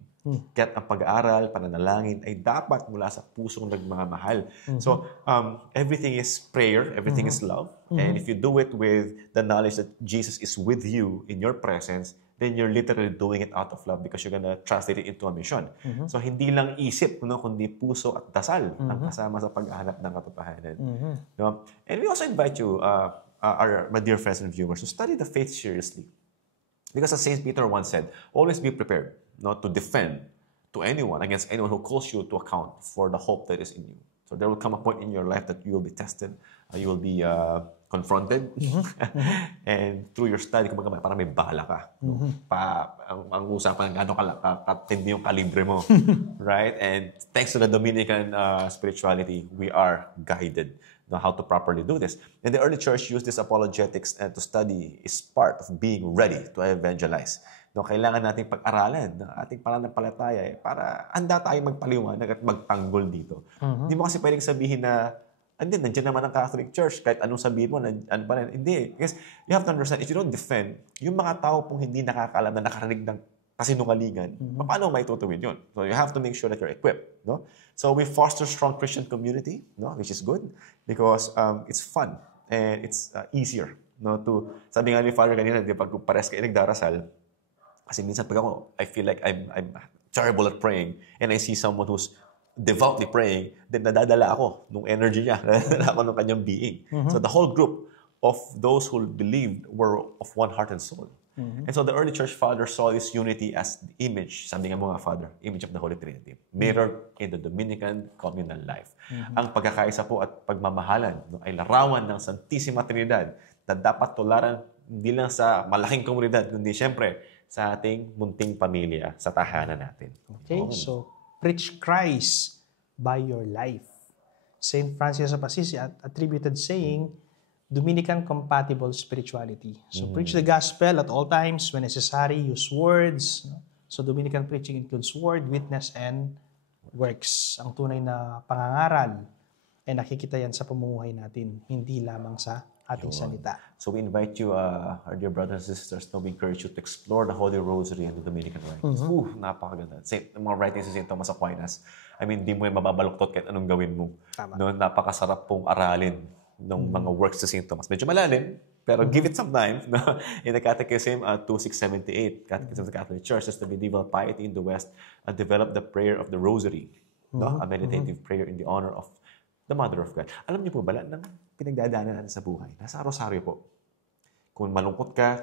Kaya't ang pag-aaral, pananalangin ay dapat mula sa pusong nagmamahal. So, everything is prayer, everything is love. And if you do it with the knowledge that Jesus is with you in your presence, then you're literally doing it out of love because you're gonna translate it into a mission. So, hindi lang isip, no, kundi puso at dasal ang kasama sa paghahanap ng katotohanan. No? And we also invite you, my dear friends and viewers, to study the faith seriously. Because as St. Peter once said, always be prepared not to defend to anyone, against anyone who calls you to account for the hope that is in you. So there will come a point in your life that you will be tested, you will be confronted, and through your study, kumbaga parang may bala ka. Ang usapan ng gano'ng katindi yung kalibre mo. Right? And thanks to the Dominican spirituality, we are guided on how to properly do this. And the early church used this apologetics to study is part of being ready to evangelize. No, kailangan nating pag-aralan ng ating pananampalataya para handa tayong magpaliwanag at magtanggol dito. Hindi mo kasi pwedeng sabihin na nandiyan naman ang Catholic Church, kahit anong sabihin mo, ano pa rin. Hindi. Because you have to understand, if you don't defend, yung mga tao pong hindi nakakaalam na nakarinig ng kasinungalingan, paano may tutuwid yun? So you have to make sure that you're equipped. No? So we foster strong Christian community, no? Which is good because it's fun and it's easier. No? Sabi nga ni Father kanina, pag pares kayo nagdarasal, kasi minsan pag ako, I feel like I'm terrible at praying and I see someone who's devoutly praying, then nadadala ako nung energy niya, nadadala ako nung kanyang being. So the whole group of those who believed were of one heart and soul. And so the early church fathers saw this unity as the image, sabi nga mga Father, image of the Holy Trinity, mirrored in the Dominican communal life. Ang pagkakaisa po at pagmamahalan ay larawan ng Santissima Trinidad na dapat tularan hindi lang sa malaking komunidad, kundi siyempre sa ating munting pamilya, sa tahanan natin. Okay, so preach Christ by your life. St. Francis of Assisi attributed saying, Dominican compatible spirituality. So preach the gospel at all times when necessary, use words. So Dominican preaching includes word, witness, and works. Ang tunay na pangangaral ay nakikita yan sa pamumuhay natin, hindi lamang sa ating salita. So we invite you, our dear brothers and sisters, we encourage you to explore the Holy Rosary and the Dominican writings. Napakaganda. Mga writings ni St. Thomas Aquinas, I mean, di mo yung mababaluktot kahit anong gawin mo. No, napakasarap pong aralin ng mga works ni St. Thomas. Medyo malalim, pero give it some time. No? In the Catechism 2678, Catechism of the Catholic Church, as the medieval piety in the West developed the prayer of the Rosary, no? A meditative prayer in the honor of the Mother of God. Alam niyo po ba, ng pinagdadaanan natin sa buhay, nasa rosaryo po. Kung malungkot ka,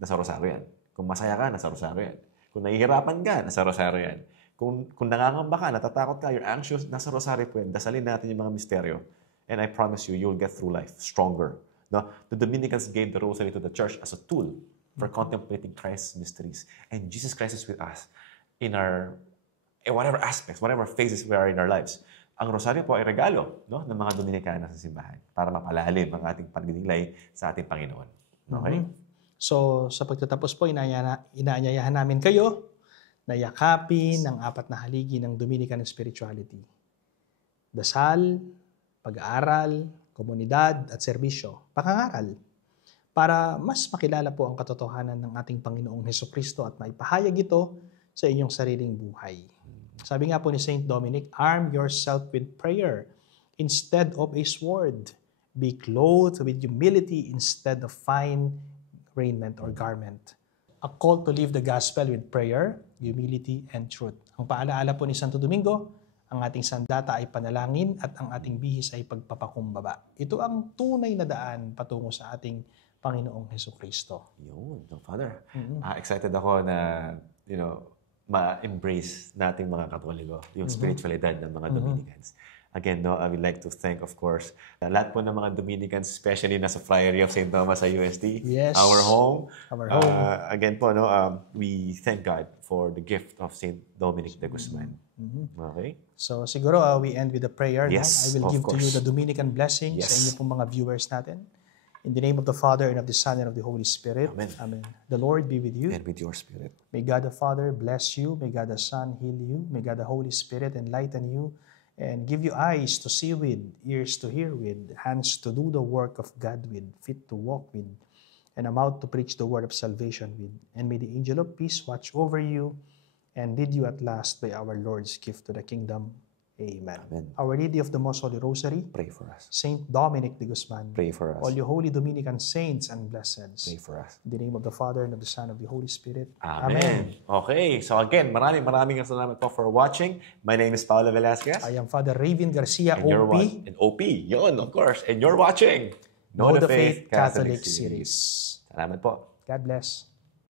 nasa rosaryo yan. Kung masaya ka, nasa rosaryo yan. Kung nahihirapan ka, nasa rosaryo yan. Kung nangangamba ka, natatakot ka, you're anxious, nasa rosaryo po yan. Dasalin natin yung mga misteryo. And I promise you, you'll get through life stronger. No? The Dominicans gave the rosary to the church as a tool for contemplating Christ's mysteries. And Jesus Christ is with us in whatever aspects, whatever phases we are in our lives. Ang rosaryo po ay regalo, no, ng mga Dominikana sa simbahan para mapalalim ang ating pagdidilay sa ating Panginoon. Okay? So, sa pagtatapos po, inaanyayahan namin kayo na yakapin ang apat na haligi ng Dominican spirituality. Dasal, pag-aaral, komunidad, at serbisyo. Pakangaral. Para mas makilala po ang katotohanan ng ating Panginoong Hesukristo at maipahayag ito sa inyong sariling buhay. Sabi nga po ni St. Dominic, arm yourself with prayer instead of a sword. Be clothed with humility instead of fine raiment or garment. a call to live the gospel with prayer, humility, and truth. Ang paalaala po ni Santo Domingo, ang ating sandata ay panalangin at ang ating bihis ay pagpapakumbaba. Ito ang tunay na daan patungo sa ating Panginoong Hesukristo. Yun, no, Father. Excited ako na, ma-embrace nating mga Katoliko, yung spiritualidad ng mga Dominicans. Again, I would like to thank, of course, lahat po ng mga Dominicans, especially nasa Friary of St. Thomas sa UST, Yes. our home. Our home. Again po, we thank God for the gift of St. Dominic de Guzman. Okay? So siguro we end with a prayer. Yes, I will of give to you course. the Dominican blessing Yes. sa inyo pong mga viewers natin. In the name of the Father, and of the Son, and of the Holy Spirit. Amen. Amen. The Lord be with you. And with your spirit. May God the Father bless you. May God the Son heal you. May God the Holy Spirit enlighten you and give you eyes to see with, ears to hear with, hands to do the work of God with, feet to walk with, and a mouth to preach the word of salvation with. And may the angel of peace watch over you and lead you at last by our Lord's gift to the kingdom. Amen. Amen. Our Lady of the Most Holy Rosary, Pray for us. Saint Dominic de Guzman, Pray for us. all you holy Dominican saints and blesseds. Pray for us. In the name of the Father, and of the Son, and of the Holy Spirit. Amen. Okay. So again, maraming salamat po for watching. My name is Paolo Velasquez. I am Father Raven Garcia, And you're OP, and OP. Yun, of course. And you're watching Know the Faith Catholic Series. Salamat po. God bless.